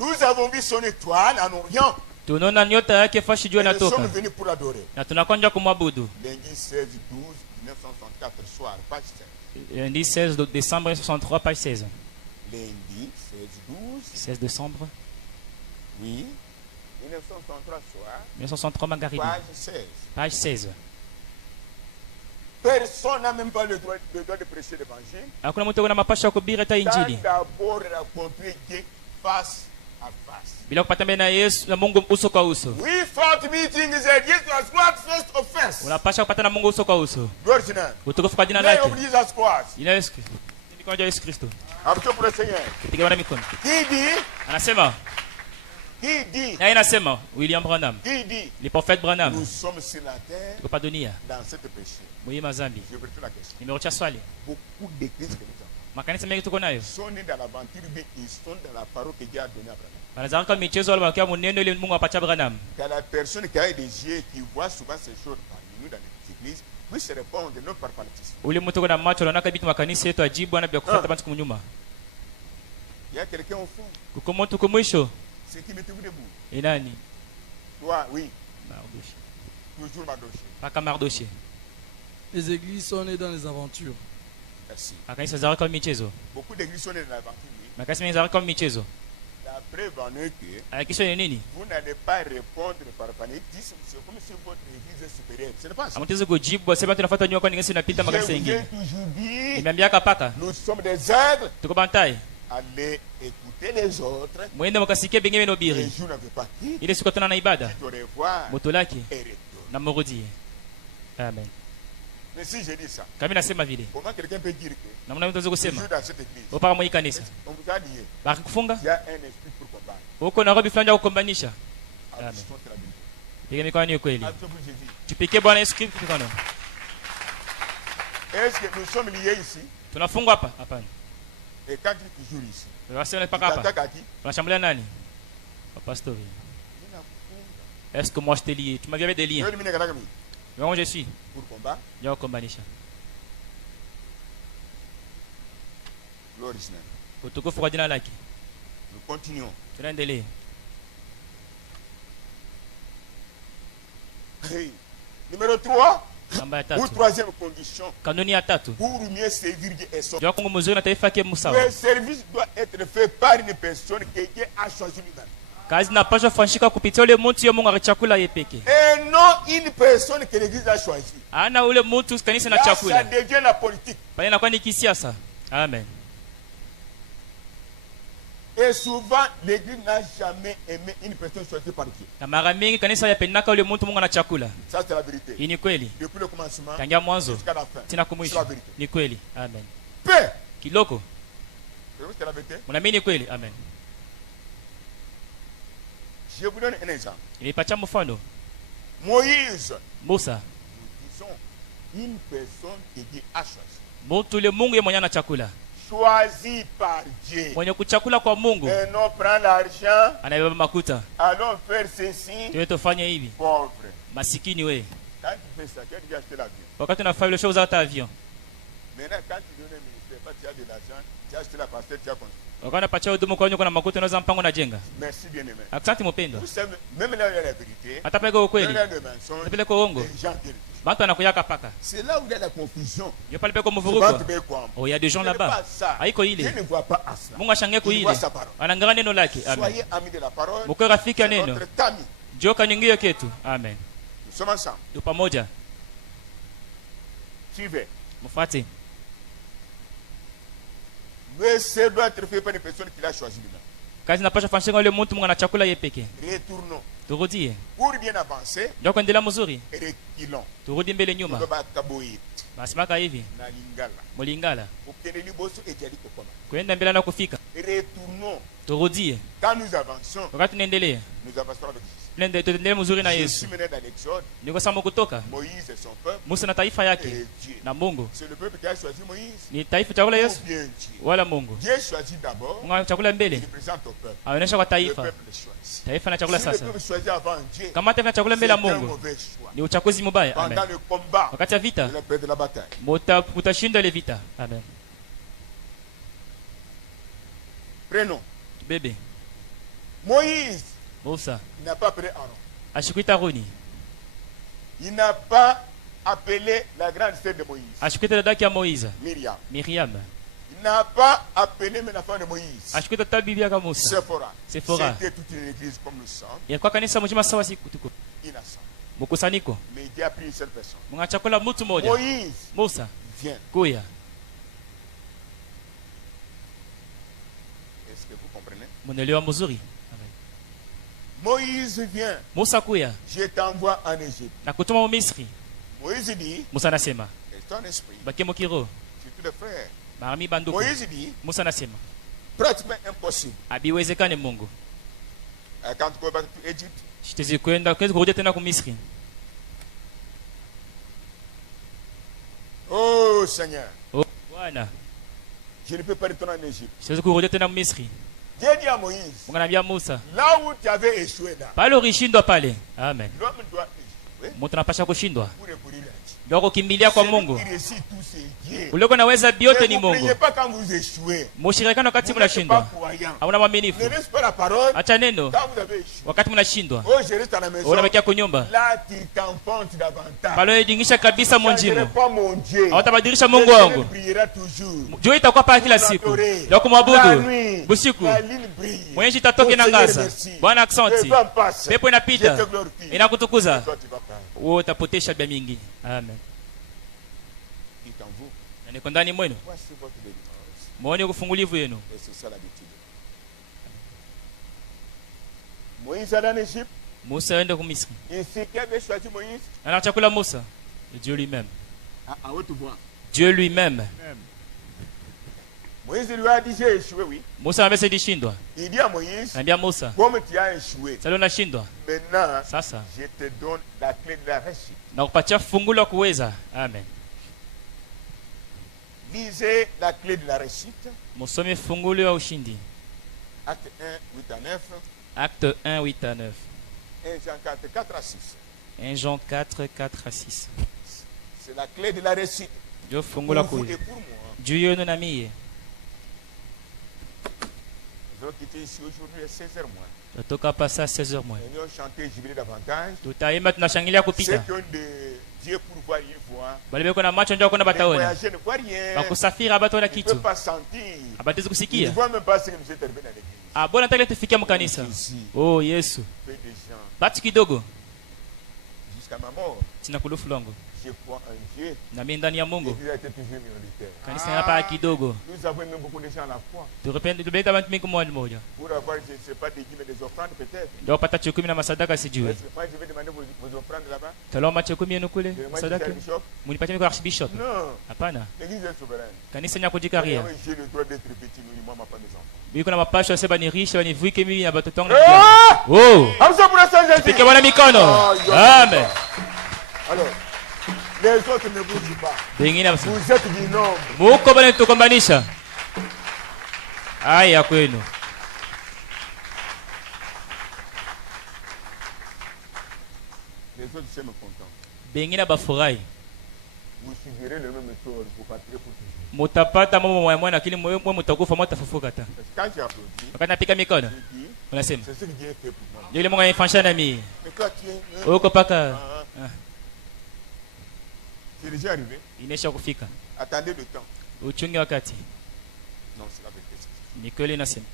Nous avons vu son étoile en Orient. Et nous sommes venus pour l'adorer. Lundi 16 12 1964 soir, page 16. Lundi 16 décembre 1963, page 16. Lundi 16 12 16 décembre. Oui. 1963 soir. 1963 Magharibi. Page 16. Page 16. Personne n'a même pas le droit de prêcher l'évangile. Sans d'abord rencontrer Dieu face à face. We fought meetings and this was not first offense. Gloire au Seigneur. Mais on dit Jesus Christ. Apostole pour le Seigneur. Qui dit? William Branham. Qui dit? Les prophètes Branham. Nous sommes sur la terre dans cette péché. Je vais retourner la question. Beaucoup d'églises que nous avons sont nés dans l'aventure, mais ils sont dans la parole que Dieu a donnée à Branham. Car la personne qui a des yeux qui voit souvent ces choses parmi nous dans les églises puisse répondre non par fanatisme. Il y a quelqu'un au fond. C'est qui mettez-vous debout? Toi, oui. Toujours Mardoché. Les églises sont nées dans les aventures. Merci. Beaucoup d'églises sont nées dans l'aventure, oui. La preuve en est que vous n'allez pas répondre par fanatisme. C'est comme si votre église est supérieure. Ce n'est pas ça. Je vous ai toujours dit, nous sommes des aigles. Allez écouter les autres. Les jours n'avaient pas qui. Tu devrais voir et retourner. Amen. Mais si je dis ça, comment quelqu'un peut dire que toujours dans cette église, on vous a dit, il y a un esprit pour combattre. Est-ce que nous sommes liés ici? Et quand tu es toujours ici, tu t'attaques à qui? Est-ce que moi je t'ai lié? Tu m'avais des liens. Moi je suis. Pour combat. Gloire au Seigneur. Nous continuons. Hey. Numéro 3. Ou troisième condition. Pour mieux servir Dieu et son. Le service doit être fait par une personne que Dieu a choisi lui-même. Et non une personne que l'Église a choisie. Là, ça devient la politique. Amen. Et souvent, l'Église n'a jamais aimé une personne choisie par Dieu. Ça, c'est la vérité. Depuis le commencement jusqu'à la fin. C'est la vérité. Amen. Paix. C'est la vérité. Amen. Je vous donne un exemple. Moïse. Nous disons une personne que Dieu a choisie. Choisi par Dieu. Et non prend l'argent. Allons faire ceci. Pauvre. Quand tu fais ça, tu as déjà acheté l'avion. Maintenant, quand tu donnes un ministère, tu as de l'argent, tu as acheté la pasteur, tu as construit. Merci bien aimé. Asante mpendwa. Vous savez, même là où il y a la vérité, Hata pale kwa ukweli, même là où il y a le mensonge, hata pale kwa uongo, les gens viennent. watu wanakuyaka paka. C'est là où il y a la confusion. Yo pale kwa C'est mvuruko. pas de quoi. Oh, il y a des gens Ce n'est là-bas. pas ça. Haiko Je ile. ne vois pas à cela. Mungu ashangae Il kuile. voit sa parole. Anangana neno lake. Amen. Soyez amis de la parole. Mko rafiki ya C'est neno. notre ami. Joka nyingio ketu. Amen. Nous sommes ensemble. Tu pamoja. Suivez. Mfuate. Mais ça doit être fait par une personne qui l'a choisi lui-même. Kazi napasha fanyika yule mtu Mungu anachakula yeye peke. Retournons. Turudie. Pour bien avancer, Ndio kuendelea mzuri. reculons. Turudi mbele nyuma. Bakaboyi. Basi maka hivi. Na lingala. Mulingala. Ukende liboso ejali kokoma. Kwenda mbele na kufika. Retournons. Turudie. Quand nous avançons, Wakati tunaendelea. nous avancerons avec Jésus. Nende tuendelee mzuri na Je Yesu. suis mené dans l'Exode. Niko sama kutoka. Moïse et son peuple. Musa na taifa yake Et Dieu. na Mungu. C'est le peuple qui a choisi Moïse. Ni taifa chakula Ou Yesu bien Dieu. wala Mungu. Dieu choisit d'abord. Mungu chakula Il mbele. présente au peuple. Aonesha kwa Le taifa. peuple le choisit. Taifa na chakula Si le sasa. peuple choisit avant Dieu, Kama taifa na chakula c'est mbele ya un Mungu mauvais choix. ni uchaguzi mbaya. Amen. Pendant le combat, Wakati ya vita il a perdu la bataille. utashinda ile vita. Amen. Prenons. Bebe. Moïse Musa n'a pas appelé Aaron. ashikuita Aroni. Il n'a pas appelé la grande sœur de Moïse, Ashikuita dadake ya Moiza, Myriam. Miriam. Il n'a pas appelé même la femme de Moïse, Ashikuita ta bibi yake Musa. Sephora. Sephora. C'était toute une église comme nous sommes, Ilikuwa kanisa mjima sawa siku tuko. innocent. Mkusanyiko. Mais Dieu a pris une seule personne. Mungu chakula mtu mmoja. Moïse, Musa, viens. kuya. Est-ce que vous comprenez? Munelewa mzuri. Amen. Moïse, viens. Musa kuya. Je t'envoie en Égypte. Na kutuma mu Misri. Moïse dit, Musa anasema, et ton esprit, bakie mukiro. tu te le frères. Marami banduku. Moïse dit, Musa anasema, pratiquement impossible. abiwezekane Mungu. Quand tu go back to Egypt, Shitezi kwenda kurudi tena ku Misri. oh Seigneur, Oh Bwana, je ne peux pas retourner en Égypte. siwezi kurudi tena mu Misri. Dieu dit à Moïse, Mungu anambia Musa, là où tu avais échoué là, pale ulishindwa pale. Amen. l'homme doit échouer Mtu anapasha kushindwa. pour recourir à Dieu. Ndio kukimbilia kwa Mungu. Il réussit tous ses dieux. Kuliko naweza biote Ne ni vous plaignez Mungu. pas quand vous échouez. Mushirikano wakati Vous n'êtes pas mnashindwa. croyant. Hauna mwaminifu. Ne reste pas la parole Acha neno quand vous avez échoué. wakati mnashindwa. Oh, je reste à la maison. Unabakia kunyumba. Là, tu t'enfonces davantage. Pale dingisha kabisa Je ne monjimo. pas mon Dieu. Hautabadilisha Mungu Le wangu. Seigneur brillera toujours. Jua itakuwa pale kila siku. Ndio kumwabudu. Busiku. La lune brille. Mwenye itatoke na ngaza. Bwana Le aksanti. vent passe. Pepo Je inapita. te glorifie. Inakutukuza. Toi, tu vas prendre. Wewe utapotesha bia mingi. Amen. Il est en vous. Na niko ndani mwenu. Voici votre délivrance. Muone kufungulivu yenu. Et c'est ça l'habitude. Moïse allait en Égypte. Musa aende ku Misri. Ici, qui avait choisi Moïse? Ana chakula Musa. Dieu lui-même. À haute voix. Dieu lui-même. Moïse lui a dit, j'ai échoué, oui. Musa amesema dishindwa. Il dit à Moïse, Anambia Musa, comme tu as échoué, sasa unashindwa. maintenant, Sasa je te donne la clé de la réussite. na kupatia fungulo kuweza. Amen. Lisez la clé de la réussite. Musome fungulo ya ushindi. Acte 1, 8 à 9. Acte 1, 8 à 9. 1 Jean 4, 4 à 6. 1 Jean 4, 4 à 6. C'est la clé de la réussite. Ndio fungulo Pour vous kuweza. et pour moi. Juu yenu na mie. Nous allons quitter ici aujourd'hui à 16h moins. Tutoka hapa saa 16h moins. Et nous allons chanter jubilé davantage. Tutaimba tunashangilia Ceux kupita. qui ont des yeux pour voir, ils voient. Bali beko na macho ndio kuna Les bataona. voyageurs ne voient rien. Bakusafiri abataona Ils ne kitu. peuvent pas sentir. Abatizi Ils ne kusikia. voient même pas ce que nous est arrivé dans l'église. Ah, bona nataka tufikie mkanisa. Ici, Oh Yesu. peu de gens, Batu kidogo jusqu'à ma mort, tina kulufu longo. je crois en Dieu. Na mimi ndani ya Mungu. L'église a été toujours minoritaire. Kanisa hapa kidogo. Nous avons même beaucoup de gens à la foi. Tubeta bantu mingi mmoja mmoja. Pour avoir, je ne sais pas, des dîmes et des offrandes peut-être. Ndio pata chukumi na masadaka sijui. Est-ce que moi je vais demander vos offrandes là-bas? Taloma chukumi yenu kule Je demande sadaka. à Bishop? Munipatie kwa archbishop. Non. Hapana. L'église est souveraine. Kanisa nya kujikaria. Moi, j'ai le droit d'être petit, nous, moi, ma femme, mes enfants. Biko na mapasho sasa ni riche bani vuike mimi na batoto wangu. Ah! Oh! Amsa pour la Saint-Jésus. Pike bwana mikono. Amen. Alors, les autres ne bougent pas. Bengine basi. Vous êtes du nombre. Muko bana tukombanisha. Aya kwenu. Les autres sont contents. Bengine bafurahi. vous subirez le même sort, vous partirez pour toujours. Mutapata mambo moya lakini mwe mtakufa mtafufuka ta. Quand tu applaudis, Wakati napiga mikono, unasema c'est ce que Dieu fait pour moi. ndio ile Mungu anifanyia na mimi. Mais toi tu es Uko paka c'est déjà arrivé. Inesha kufika. Attendez le temps. Uchunge wakati. Non, c'est la vérité. Ni kweli nasema.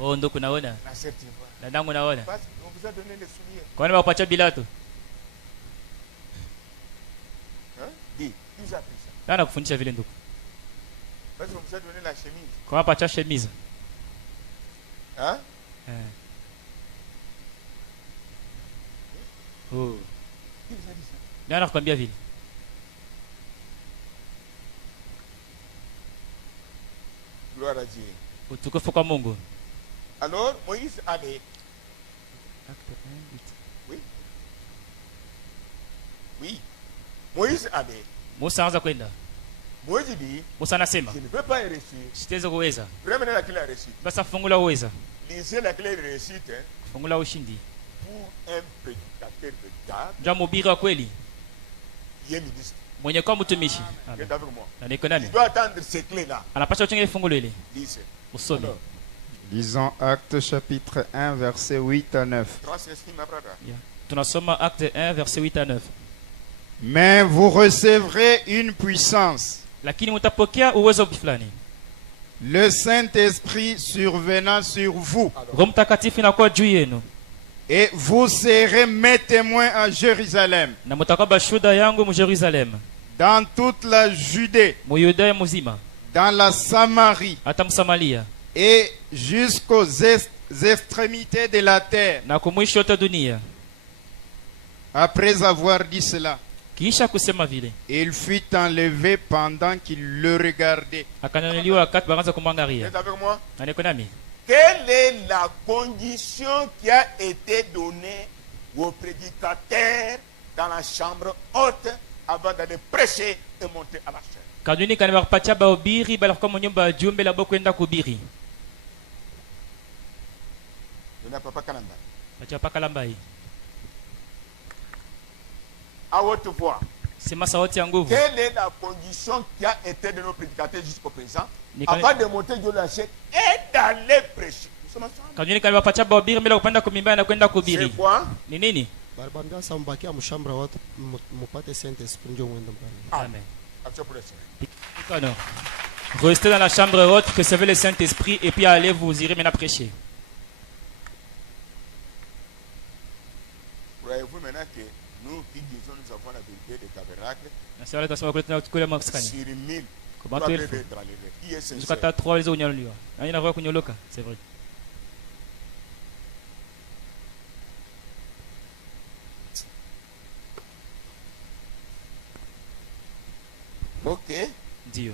Oh, Ndo kunaona. la certitude. Na dangu naona. Parce qu'on vous a donné les souliers. Kwani wapacha bilato? Hein? Dis, qui vous a pris ça? Nani kufundisha vile ndugu? Parce qu'on vous a donné la chemise. Kwa wapacha chemise. Hein? Oh. Qui vous a dit ça? Nani anakuambia vile? Gloire à Dieu. Utukufu kwa Mungu. Alors, Moïse allait. Oui. Oui. Moïse allait. Musa anza kwenda. Moïse dit, Musa anasema, je ne peux pas y réussir. sitaweza kuweza. Prenez la clé de la réussite. Basi fungula uweza. Lisez la clé de réussite hein, Fungula ushindi. pour un prédicateur véritable. Ndio mhubiri wa kweli. Il est ministre. Mwenye kwa mtumishi. Viens avec moi. Na niko nani? Il doit attendre ces clés-là. Anapaswa uchunge fungulo ile. Lisez. Usome. Lisons Actes chapitre 1 versets 8 à 9. Tunasoma Acte 1 verset 8 à 9. Mais vous recevrez une puissance, Lakini mtapokea uwezo fulani. le Saint-Esprit survenant sur vous, Roho Mtakatifu inakuwa juu yenu. et vous serez mes témoins à Jérusalem, Na mtakuwa bashuhuda yangu mu Jerusalem, dans toute la Judée, mu Yudea mzima, dans la Samarie hata msamalia, et jusqu'aux extrémités de la terre. na kumwisho yote dunia. Après avoir dit cela, Kisha kusema vile, il fut enlevé pendant qu'il le regardait. akanyanyuliwa wakati wakaanza kumwangalia. Êtes avec moi? Na niko nami. Quelle est la condition qui a été donnée aux prédicateurs dans la chambre haute avant d'aller prêcher et monter à la chaîne? Kanuni kana bakupatia bahubiri bala kwa nyumba ya jumbe la bokwenda kuhubiri. Je n'ai pas Kanamba. Pacha paka lambai. À haute voix. Sema sauti ya nguvu. Quelle est la condition qui a été de nos prédicateurs jusqu'au présent Nicolas- avant de monter Dieu la chaîne et d'aller prêcher? Nous sommes ensemble. Kanuni kana bapatia bahubiri bila kupanda kumimbana na kwenda kuhubiri. C'est quoi? Ni nini? barabara sambakia mshambra watu mupate Saint Esprit ndio mwende mbali. Amen. Action pour les soeurs. Non. Restez dans la chambre haute, recevez le Saint-Esprit et puis allez, vous irez maintenant prêcher. Croyez-vous maintenant que nous qui disons nous avons la vérité des tabernacles Na wale tasema kule tuna kule maskani. sur 1000 Comment doivent tu être es? enlevés? Qui est sincère? Tukata 3 walizo unyanyuliwa. Na ina roho kunyoloka, c'est vrai. Ok. Ndio.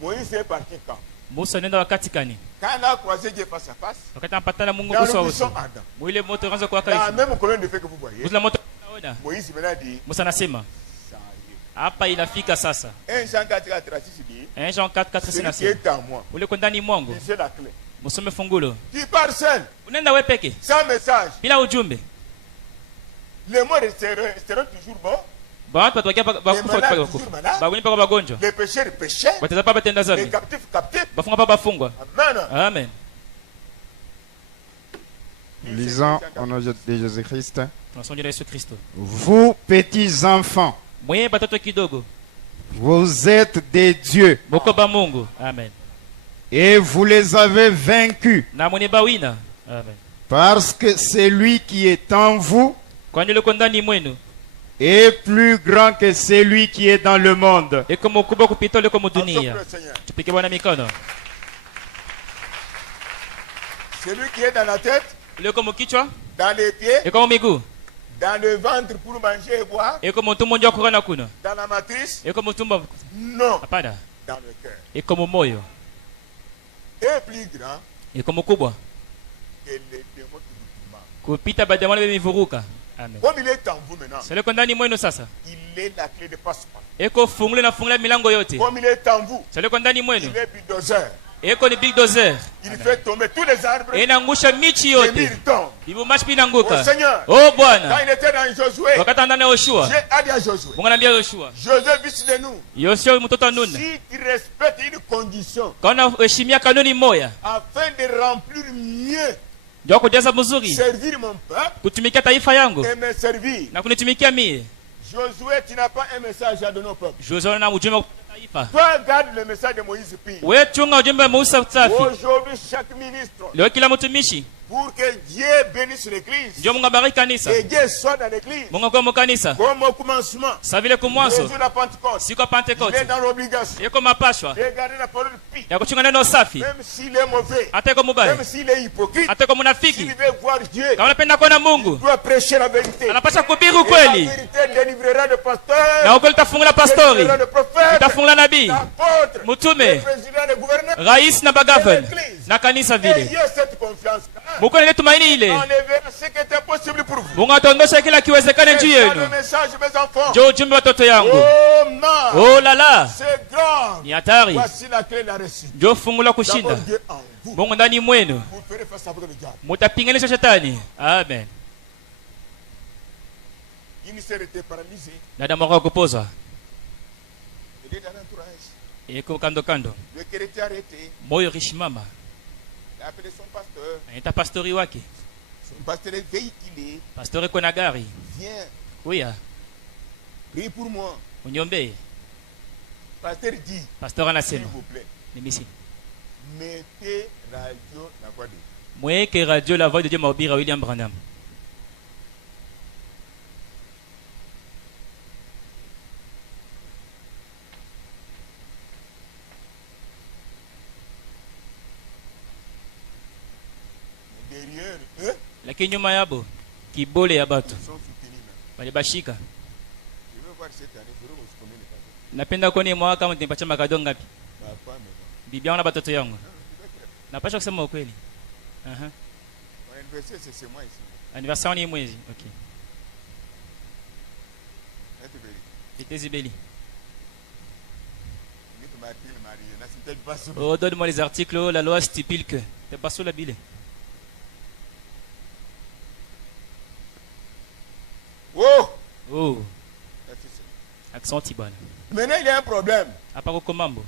Moïse est parti quand? Musa nenda wakati kani? Quand il a croisé Dieu face à face, Wakati anapatana Mungu dans uso wa le uso. buisson ardent, Mwile moto unaanza kuwaka dans la hivi. même colonne de feu que vous voyez, Muzla moto unaona. Moïse maintenant dit, Musa anasema, ça y hapa inafika sasa. est. 1 Jean 4, 36 dit, 1 Jean 4:4 celui qui sinasema. est en moi, Ule kwa ndani mwangu, lisez la clé. musome fungulo. Tu pars seul, Unaenda wewe peke, sans message. bila ujumbe. Les mots resteront toujours bons. Watu watakia bakufa bakufa. Baguni paka bagonjwa. Les pécheurs péchaient. Watazapa pa batenda Les zambi. captifs captifs. Bafunga pa bafungwa. Amen. Amen. Lisons au nom de Jésus-Christ. Tunasonja Yesu Kristo. Vous, petits enfants, Mwenye batoto kidogo. vous êtes des dieux Boko ba Mungu. Amen. et vous les avez vaincus, Na mwenye bawina. Amen. parce que celui qui est en vous Kwani ule kwa ndani mwenu est plus grand que celui qui est dans le monde. iko mkubwa kupita ule kwa Action pour dunia. le Seigneur. Tupike Bwana mikono. Celui qui est dans la tête, Ule kwa mkichwa, dans les pieds, iko miguu, dans le ventre pour manger et boire, iko mtumbo ndio kukana kuna. dans la matrice, Iko mtumbo non, hapana. dans le cœur. Iko moyo. Et plus grand Iko mkubwa que les démons qui vous tourmentent. kupita badamana bemevuruka. Amen. Comme il est en vous maintenant, Sele kwa ndani mwenu sasa. il est la clé de passe-passe. Iko fungule na fungula milango yote. Comme il est en vous, Sele kwa ndani mwenu. il est bulldozer. Eko ni big dozer. Il fait tomber tous les arbres. Inaangusha michi Les yote. murs tombent. Ibumashi pia Oh inaanguka. Seigneur. Oh Quand Bwana. il était dans Josué, Wakati ndani ya Yoshua. Dieu a dit à Josué, Mungu anambia Yoshua. Josué fils de nous, Yoshua mtoto wa Nuni. si tu respectes une condition Kana heshimia kanuni moja. afin de remplir mieux, Ndio kujaza mzuri. servir mon peuple Kutumikia taifa yangu et me servir. na kunitumikia mie. Josué, tu n'as pas un message à donner au peuple. Joshua na ujumbe kwa taifa. Toi, garde le message de Moïse pire. Wewe chunga ujumbe wa Musa safi. Aujourd'hui, chaque ministre, Leo kila mtumishi pour que Dieu bénisse l'église ndio Mungu abariki kanisa. et Dieu soit dans l'église, Mungu kwa kanisa. comme au commencement, Sa vile kwa mwanzo Jésus la Pentecôte, siku ya il est Pentecote. dans l'obligation Yeko mapashwa de garder la parole pire, ya kuchunga neno safi. même s'il est mauvais, Hata iko mubaya. même s'il est hypocrite. Hata iko S'il munafiki. veut voir Dieu, Kama unapenda kuona Mungu, il doit prêcher la vérité. anapaswa kuhubiri Et ukweli. la vérité délivrera le Na pasteur, ukweli utafungula pastori. délivrera le prophète, Utafungula nabii, l'apôtre, le mtume, président, le gouverneur. rais na bagavan na kanisa vile. Ayez cette confiance. Mungu ile tumaini ile. Enlevez ce qui était possible pour vous. Mungu ataondosha kila kiwezekane juu C'est ça le yenu. message, mes enfants. Ndio ujumbe watoto yangu. Oh non, Oh la la, c'est grave. ni hatari. Voici la clé de la réussite. Ndio fungu la kushinda. D'abord Dieu en vous. Mungu ndani mwenu. Vous ferez face avec le diable. Mutapinganisha shetani. Amen. Il s'est été paralysé. Dada mwaka kupozwa. Il est dans l'entourage. Eko kando kando. Le chrétien arrêté. Moyo rishimama. Il a appelé son pasteur. Anaita pastori wake. Son pasteur est véhiculé. Pastori kwa na gari. Viens, Kuya, prie pour moi. uniombee. Pasteur dit, Pastori s'il anasema, vous plaît, nimisi. mettez radio la voix de Dieu. Mweke radio la voix de Dieu mahubiri William Branham. Derrière eux, Lakini nyuma yabo kibole ya batu ils sont soutenus. balibashika. Je veux voir cette année, vous aurez combien de cadeaux? Napenda kuona mwaka kama nipatia makado ngapi. Ma femme est Bibi yangu na batoto yangu. là. Non, tu dois être là. Napasha kusema ukweli. Aha. Mon anniversaire, c'est ce mois ici. Anniversaire ni mwezi. Okay. Être béni. Fitezi beli. Il est marié, marié. Là, c'est peut-être pas ça. Oh, donne-moi les articles, oh, la loi stipule que. T'es pas sous la bile. Oh! Oh, Ça, c'est ça. accent tibana. Maintenant, il y a un problème. Apa ko mambo.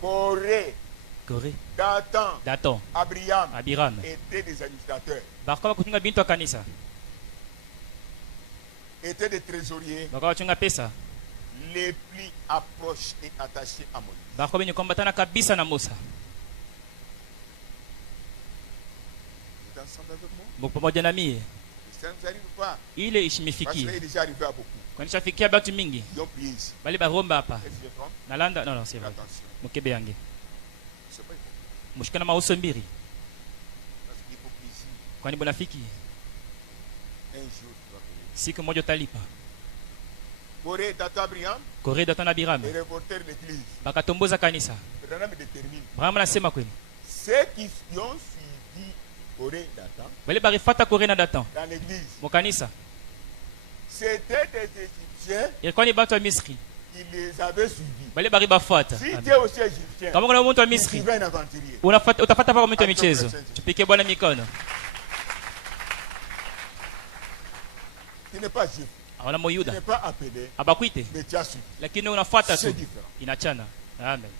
Corée, Corée. Dathan, Daton. Abraham Abiram. étaient des administrateurs, Bakwa kutunga bintu kanisa. étaient des trésoriers. Bakwa chunga pesa. Les plis approchent et attachés à Moïse. Bakwa benye kombatana kabisa na Musa. Vous êtes ensemble avec moi? Mungu pamoja na mie. Et ça ne vous arrive pas. Ile Parce qu'il ishimifikie. est déjà arrivé à beaucoup. Kwanisha fikia batu mingi. Ils ont prié ici. Bali baromba hapa. Est-ce que je trompe? Nalanda non non c'est vrai. Attention. Mukebe yange. C'est pas hypocrite. Mushikana mauso mbiri. Parce que l'hypocrisie, Kwani bonafiki un jour, tu vas payer. siku moja utalipa. Corée, Dathan, Abraham, Corée Daton Abiram. les reporters de l'église. Bakatomboza kanisa. Branham détermine. Brahma nasema kweli. Ceux qui ont suivi Corée, Dathan, Bale barifata Corée na Daton. dans l'église, Mukanisa. c'était des Égyptiens Ilikuwa ni batu wa Misri. qui les avaient suivis. Bale bari bafuata. Si tu es aussi égyptien, Kama kuna mtu wa tu Misri, suivais un aventurier. utafata pa mtu wa michezo. Tupike Bwana mikono. Tu n'es pas juif, Hawana tu moyuda. n'es pas appelé, Abakwite. mais tu as suivi. Lakini unafuata C'est tu. différent. Inachana. Amen.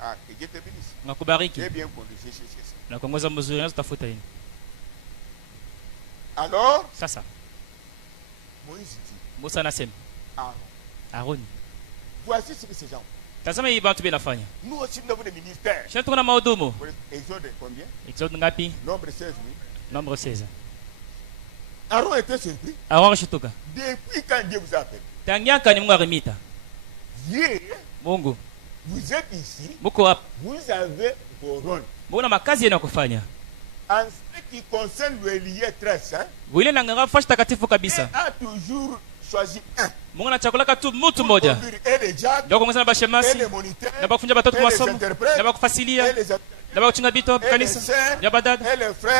Ah, que Dieu te bénisse. Ngakubariki. J'ai bien conduit, j'ai cherché ça. Na kuongoza mzuri na tutafuta hili. Alors, Sasa Moïse dit, Musa anasema, Aaron, Aroni, voici ce que ces gens font. tazama hii bantu binafanya. Nous aussi, nous avons des ministères. Sisi tuko na mahudumu. Exode combien? Exode ngapi? Nombre 16, oui. Nombre 16. Aaron était surpris. Aaron shituka. Depuis quand Dieu vous appelle, Tangiaka ni Mungu arimita. Dieu, Mungu, vous êtes ici, muko hapa. vous avez vos rôles. Mbona makazi yenu ya kufanya? En ce qui concerne le lié 13, hein, Vile na ngara fashi takatifu Dieu kabisa. a toujours choisi un. Mungu anachakulaka tu mtu Pour mmoja. conduire et les diacres, Ndio kuongeza na et bashemasi, les moniteurs, na bakufunja batoto et les masomo, interprètes, na et bakufasilia, les Laba kuchunga bito kanisa. Ya badada.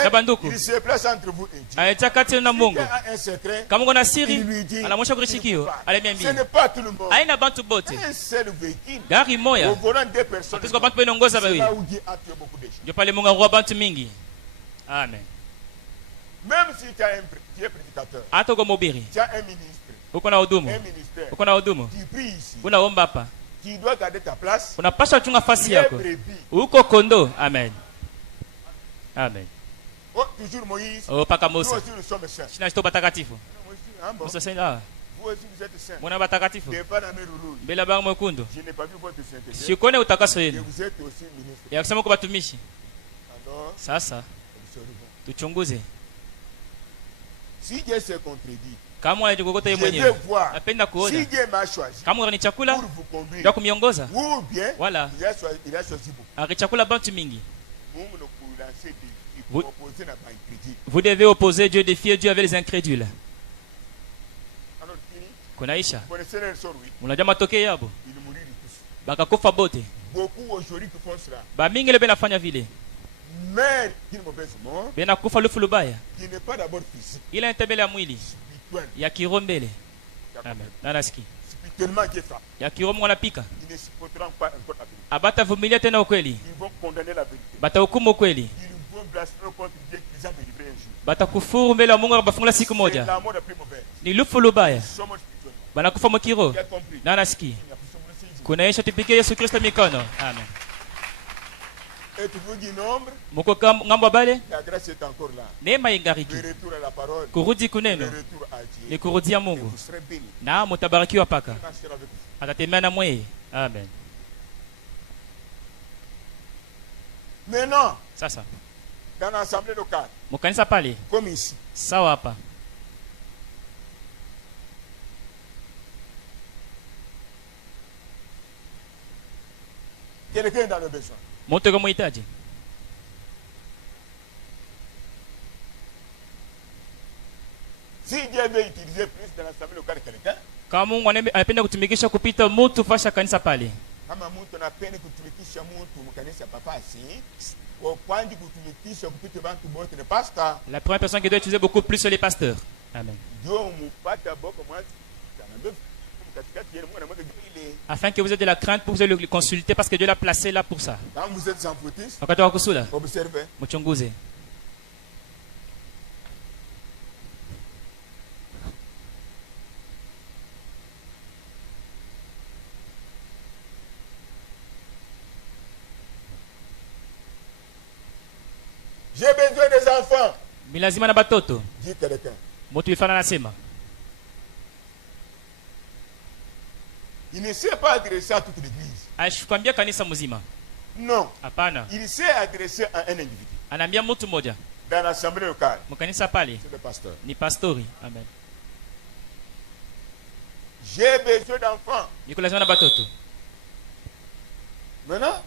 Ya banduku. Il se place entre vous et Dieu. Aita kati na Mungu. Un secret. Kama uko na siri, anamwosha kurishikio. Ce n'est pas tout le monde. Aina bantu bote. Un seul véhicule. Gari moya. Au volant deux personnes. Tuko bantu benongoza bawi. Là où Dieu a tué beaucoup de gens. Ndio pale Mungu angua bantu mingi. Amen. Même si tu as tu es prédicateur. Hata uko mhubiri. Tu as un ministre. Uko na hudumu. Un ministère. Uko na hudumu. Tu pries ici. Unaomba hapa. Tu dois garder ta place. Unapaswa chunga fasi yako. Uko kondo. Amen. Amen. Oh, toujours Moïse. Oh, paka Musa. Nous aussi nous sommes saints. Shina sto batakatifu. Bon. Musa sema. Vous aussi vous êtes saints. Mwana batakatifu. Devant la mer rouge. Bila bango mwekundu. Je n'ai pas vu votre sainteté. Sikone utakaso Et yenu. vous êtes aussi ministre. Ya kusema kwa batumishi. Alors, Sasa tuchunguze. si Dieu s'est contredit, Kama unajikokota yeye je mwenyewe. veux voir Napenda kuona. si Dieu m'a choisi Kama ni chakula pour vous conduire ndio kumiongoza. ou bien Wala il a choisi beaucoup. akichakula bantu mingi. Nous nous pour lancer des pour opposer n'a pas crédit. Vous devez opposer Dieu, défier Dieu avec les incrédules. Alors fini. Kunaisha. Vous connaissez leur sort, oui. Unajua matokeo yabo. Ils mourront tous. Bakakufa bote. Beaucoup aujourd'hui qui font cela. Ba mingi lebe nafanya vile. Mais d'une mauvaise mort, Bena kufa lufu lubaya. qui n'est pas d'abord physique, Ila intembele ya mwili. spirituel. Ya kirombele. Amen. Nanasikia. Spirituellement Dieu frappe. Ya kiromo wanapika. Ils ne supporteront pas encore la vérité. Abata vumilia tena ukweli. Ils vont condamner la vérité. Bata hukumu ukweli. Ils vont blasphémer contre Dieu qui les a délivrés un jour. Bata kufuru mbele ya Mungu akabafungula siku C'est moja. la mort la plus mauvaise. Ni lufu lubaya. Ils sont morts spirituellement. Banakufa mukiro. Tu as compris? Nanasikia. Il y a plus de monde ici. Kunaisha tupike Yesu Kristo mikono. Amen. Et tu vous dis nombre, Muko ngambo bale? la grâce est encore là. Neema ingariki. Le retour à la parole, Kurudi le kuneno. retour à Dieu. Ni kurudia Et Mungu. vous serez bénis. Na mutabarikiwa paka. Il marchera avec vous. Atatembea na mweye. Amen. Maintenant, Sasa dans l'assemblée locale, mukanisa pale comme ici, sawa hapa. quelqu'un est dans le besoin. Mtu kama muhitaji. Si Dieu veut utiliser plus dans l'assemblée locale quelqu'un, Kama Mungu anapenda kutumikisha kupita mtu fasha kanisa pale. kama mtu anapenda kutumikisha mtu mkanisa papa si, wakwanji kutumikisha kupita bantu bote ni pastor. La première personne qui doit utiliser beaucoup plus, c'est les pasteurs. Amen. Ndio mpata boko mwanzo. Kana katikati yenu mwana mmoja ile. Afin que vous ayez de la crainte pour vous le consulter parce que Dieu l'a placé là pour ça. Quand vous êtes en fautif, Wakati wa kusula, observez. mchunguze. J'ai besoin des enfants. Ni lazima na batoto. Dit quelqu'un. Mtu ifana anasema. Il ne s'est pas adressé à toute l'église. Ashikwambia kanisa mzima. Non. Hapana. Il s'est adressé à un individu. Anaambia mtu mmoja. Dans l'assemblée locale. Mkanisa pale C'est le pasteur. ni pastori. Amen. J'ai besoin d'enfants. Niko lazima na batoto. Maintenant,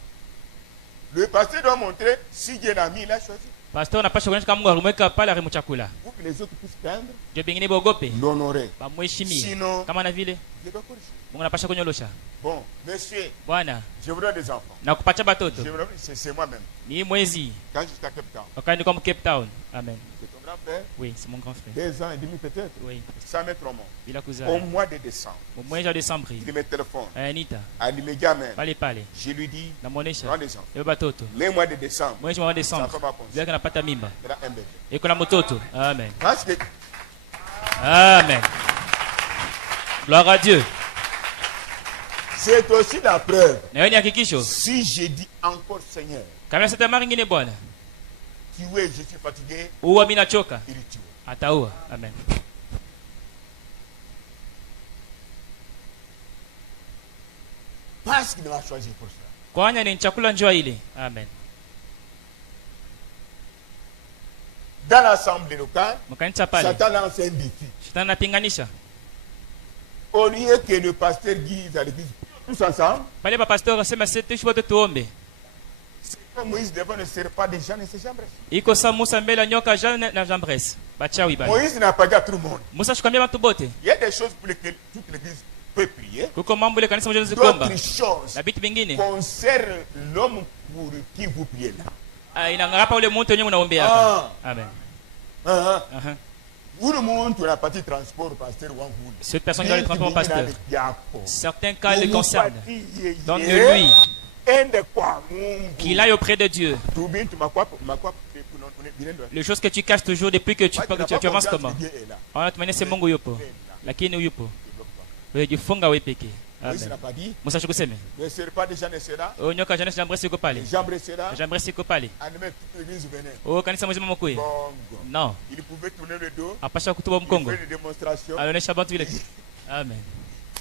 le pasteur doit montrer si Dieu l'a mis, il a choisi. Pastor anapasha kuonyesha kama Mungu alimweka pale alimchakula. Pour que les autres puissent craindre, Ndio bengine bogope. l'honorer. Bamheshimie. Sinon, Kama na vile Dieu doit corriger. Mungu anapasha kunyolosha. Bon, monsieur, Bwana, je voudrais des enfants. na kupacha batoto. C'est moi-même. Ni mwezi Quand j'étais à Cape Town, wakati niko Cape Town. Amen. c'est ton grand frère, Oui, c'est mon grand frère. 2 ans et demi peut-être, Oui. sans mettre au monde. Bila kuzaa. Au mois de décembre, Au mwezi wa Desemba. il me téléphone. Anita. À l'immédiat même, Pale. je lui dis, Namuonesha. prends des enfants. Ebe batoto. Le mois de décembre, Mwezi wa ça Desemba. va pas penser. Bila kanapata mimba. Il a un bébé. Iko na mtoto. Amen. Parce que Amen. Gloire à Dieu. c'est aussi la preuve. Na wewe ni hakikisho. Si je dis encore Seigneur, Kama sasa mara nyingine Bwana, tu es, je suis fatigué, uwa mimi nachoka, il tue. ataua. Amen. Parce qu'il m'a choisi pour ça. Kwanya ni chakula njoo ile. Amen. Dans l'assemblée locale, Mkanisa pale. Satan lance un défi. Shetani anapinganisha. Au lieu que le pasteur dise à l'église, tous ensemble, Pale pa pastor asema sisi wote tuombe. c'est comme Moïse devant ne sert pas des gens et ses chambres. Iko sa Musa mbele ya nyoka Jean na Jambres. Bachawi bana. Moïse n'a pas dit à tout le monde. Musa shikwambia watu bote. Il y a des choses pour lesquelles toute l'église peut prier. D'autres choses concernent l'homme pour qui vous priez là. Amen. Cette personne qui doit le transport pasteur. Certains cas le concernent. Donc de lui, qu'il aille auprès de Dieu. Les choses que tu caches toujours depuis que tu avances comment? C'est mon goyopo. La qui est yopo. Du fonga wepeke. Musa chukuseme. Ne serait pas déjà nécessaire. Oh nyoka jeunesse jambre siko pale. Jambre siko pale. Oh kanisa mzima mokwe. Non. Il pouvait tourner le dos. Apasha kutuba mkongo. Il fait des démonstrations. Anaonesha bantu vile. Amen.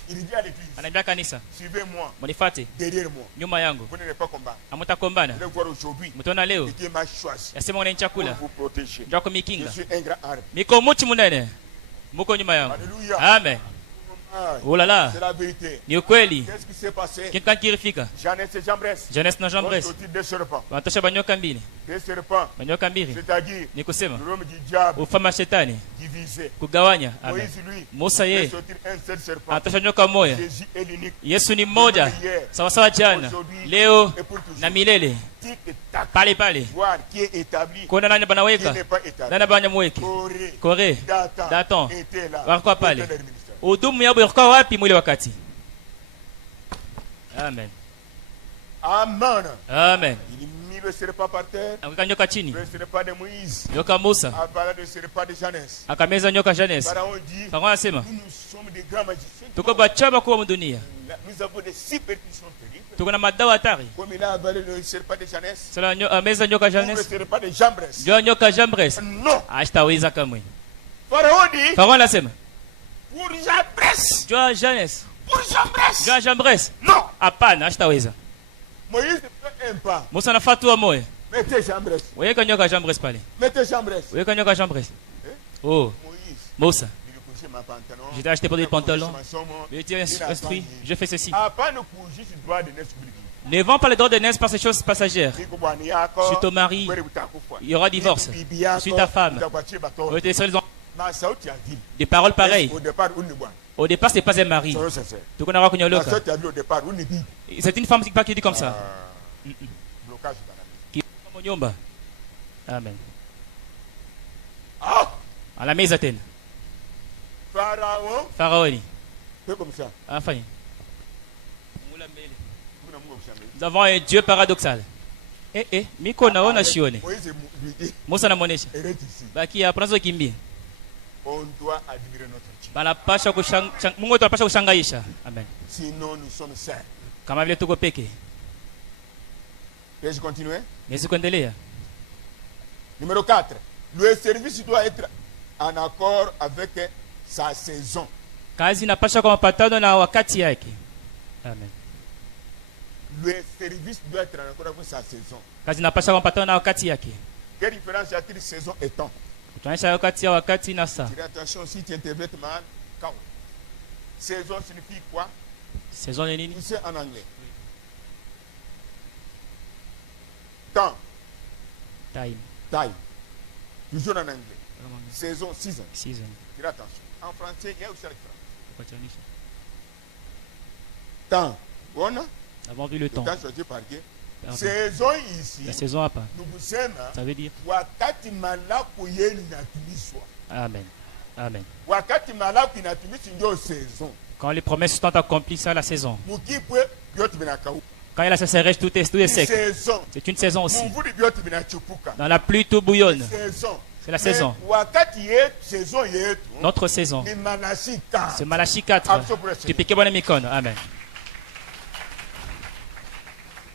Il dit à l'église. Anaambia kanisa. Suivez-moi. Munifate. Derrière moi. Nyuma yangu. Vous n'allez pas combattre. Amutakombana. Vous allez voir aujourd'hui. Mutona leo. Dieu m'a choisi. Yasema una chakula. Pour vous protéger. Njoko mikinga. Je suis un grand arbre. Miko muchi munene. Muko nyuma yangu. Alléluia. Amen. Oh là là. C'est la vérité. Ni ukweli. Qu'est-ce qui s'est passé? Kinga kirifika. Jeunesse na jambres. Deux serpents. Wanatosha banyoka mbili. Deux serpents. Banyoka mbili. C'est-à-dire ni kusema l'homme du diable. Ufama shetani. Divisé. Kugawanya. Amen. Lui, Musa yeye. Un seul serpent. Anatosha nyoka moja. Jésus est l'unique. Yesu ni mmoja. Sawa sawa jana. Leo na milele. Pale pale. Voir qui est établi. Kuna nani banaweka? Nani banamweka? Kore. Datan. Wako pale. Udumu yabo yako wapi mwili wakati? Amen. Amen. Amen. Il mit le serpent par terre. Akaweka nyoka chini. Le serpent de Moïse. Nyoka Musa. Avala le serpent de Jeunesse. Akameza nyoka Jeunesse. Pharaon dit. Pharaon anasema. Nous sommes des grands magiciens. Tuko bachaba kwa dunia. Nous avons des superstitions terribles. Tuko na madawa hatari. Comme il a avalé le serpent de Jeunesse. Sala ameza nyoka Jeunesse. Le serpent de Jambres. Nyoka Jambres. Non. Ashtaweza kamwe. Pharaon dit. Pharaon anasema. Pour Jambres. Joa Jeunesse. Pour Jambres. Joa Jambres. Non. Hapana, ashtaweza. Moïse fait un pas. Musa anafatua moyo. Mettez Jambres. Weka nyoka Jambres pale. Mettez Jambres. Weka nyoka Jambres. Oh. Moïse. Musa. Je t'ai acheté pour des pantalons. Mais tu es instruit. Je fais ceci. Ne vends pas les droits de naissance par ces choses passagères. Si ton mari, il y aura divorce. Si ta femme, des paroles pareilles. Au départ, ce n'est pas un mari. C'est une femme qui dit comme ça. Amen. À la maison. Pharaon. Enfin. Nous avons un Dieu paradoxal. Miko naona shione. Musa namuonesha. Baki apranzo kimbia. On doit admirer notre Dieu. Banapasha Mungu tunapasha kushangaisha. Amen. Sinon nous sommes saints. Kama vile tuko peke. Peux-je continuer? Nesi kuendelea. Numéro 4. Le service doit être en accord avec sa saison. Kazi inapasha kwa mapatano na wakati yake. Amen. Le service doit être en accord avec sa saison. Kazi inapasha kwa mapatano na wakati yake. Quelle différence y a-t-il saison et temps? Tunaisha wakati ya wakati na saa. Attention, si tu interprètes mal, chaos. Saison signifie quoi? Saison ni nini? C'est en anglais. Temps. Time. Time. Toujours en anglais. Saison, season. Season. Fais attention. En français, il y a aussi la différence. Temps. Bon, non? Nous avons vu le temps. Temps choisi par Dieu. Saison ici. La saison à part. Nous vous aimons. Ça veut dire. Wakati malaku yenu inatimizwa. Amen. Amen. Wakati malaku inatimizwa ndio saison. Quand les promesses sont accomplies, c'est la saison. Mukipwe byote binakauka. Quand il y a la sécheresse, tout est sec. C'est une saison aussi. Dans la pluie, tout bouillonne. C'est la saison. Notre saison. C'est Malachie 4. Tu piques bonne micone. Amen.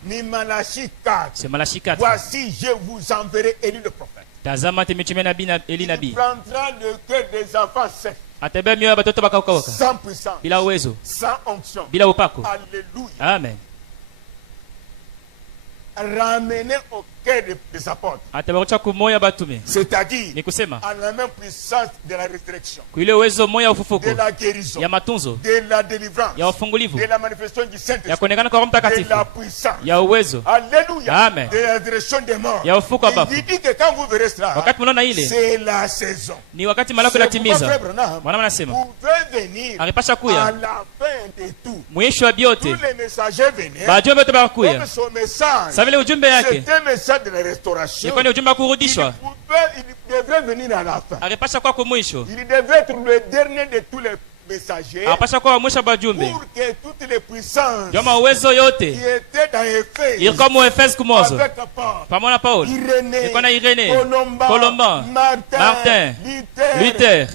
C'est Malachie 4. Voici, je vous enverrai Élie le prophète. Il prendra le cœur des enfants secs. Sans puissance. Sans onction. Alléluia. Amen. Ramener au que des apôtres. Atabarusha kumoya batume. C'est-à-dire ni kusema à la même puissance de la résurrection, kuile uwezo moya ufufuko, de la guérison, ya matunzo, de la délivrance, ya ufungulivu, de la manifestation du ya Saint-Esprit, kuonekana kwa Roho de Mtakatifu, la puissance. ya uwezo, Alléluia. Amen. De la résurrection des morts. ya ufufuko wa bafu. Il dit que quand vous verrez cela, Wakati mnaona ile c'est la saison. ni wakati malako C'est pourquoi latimiza. Frère Branham Mwana anasema pouvait venir angepasha à kuya la fin de tout. mwisho wa biote, Tous les messagers venaient. bajumbe wote Comme bakakuya. son message, Sa vile ujumbe yake c'était un message de la restauration. ilikuwa ni ujumbe wa kurudishwa, Il devrait venir à la fin. angepasha kwa mwisho, Il devait être le dernier de tous les messagers angepasha kwa mwisho wa bajumbe. pour que toutes les puissances Joma uwezo yote qui étaient dans Éphèse ilikuwa mu Efeso kumozo avec Paul, pamoja na Paulo, Irénée, ilikuwa na Irene, Colomban, Martin, Luther,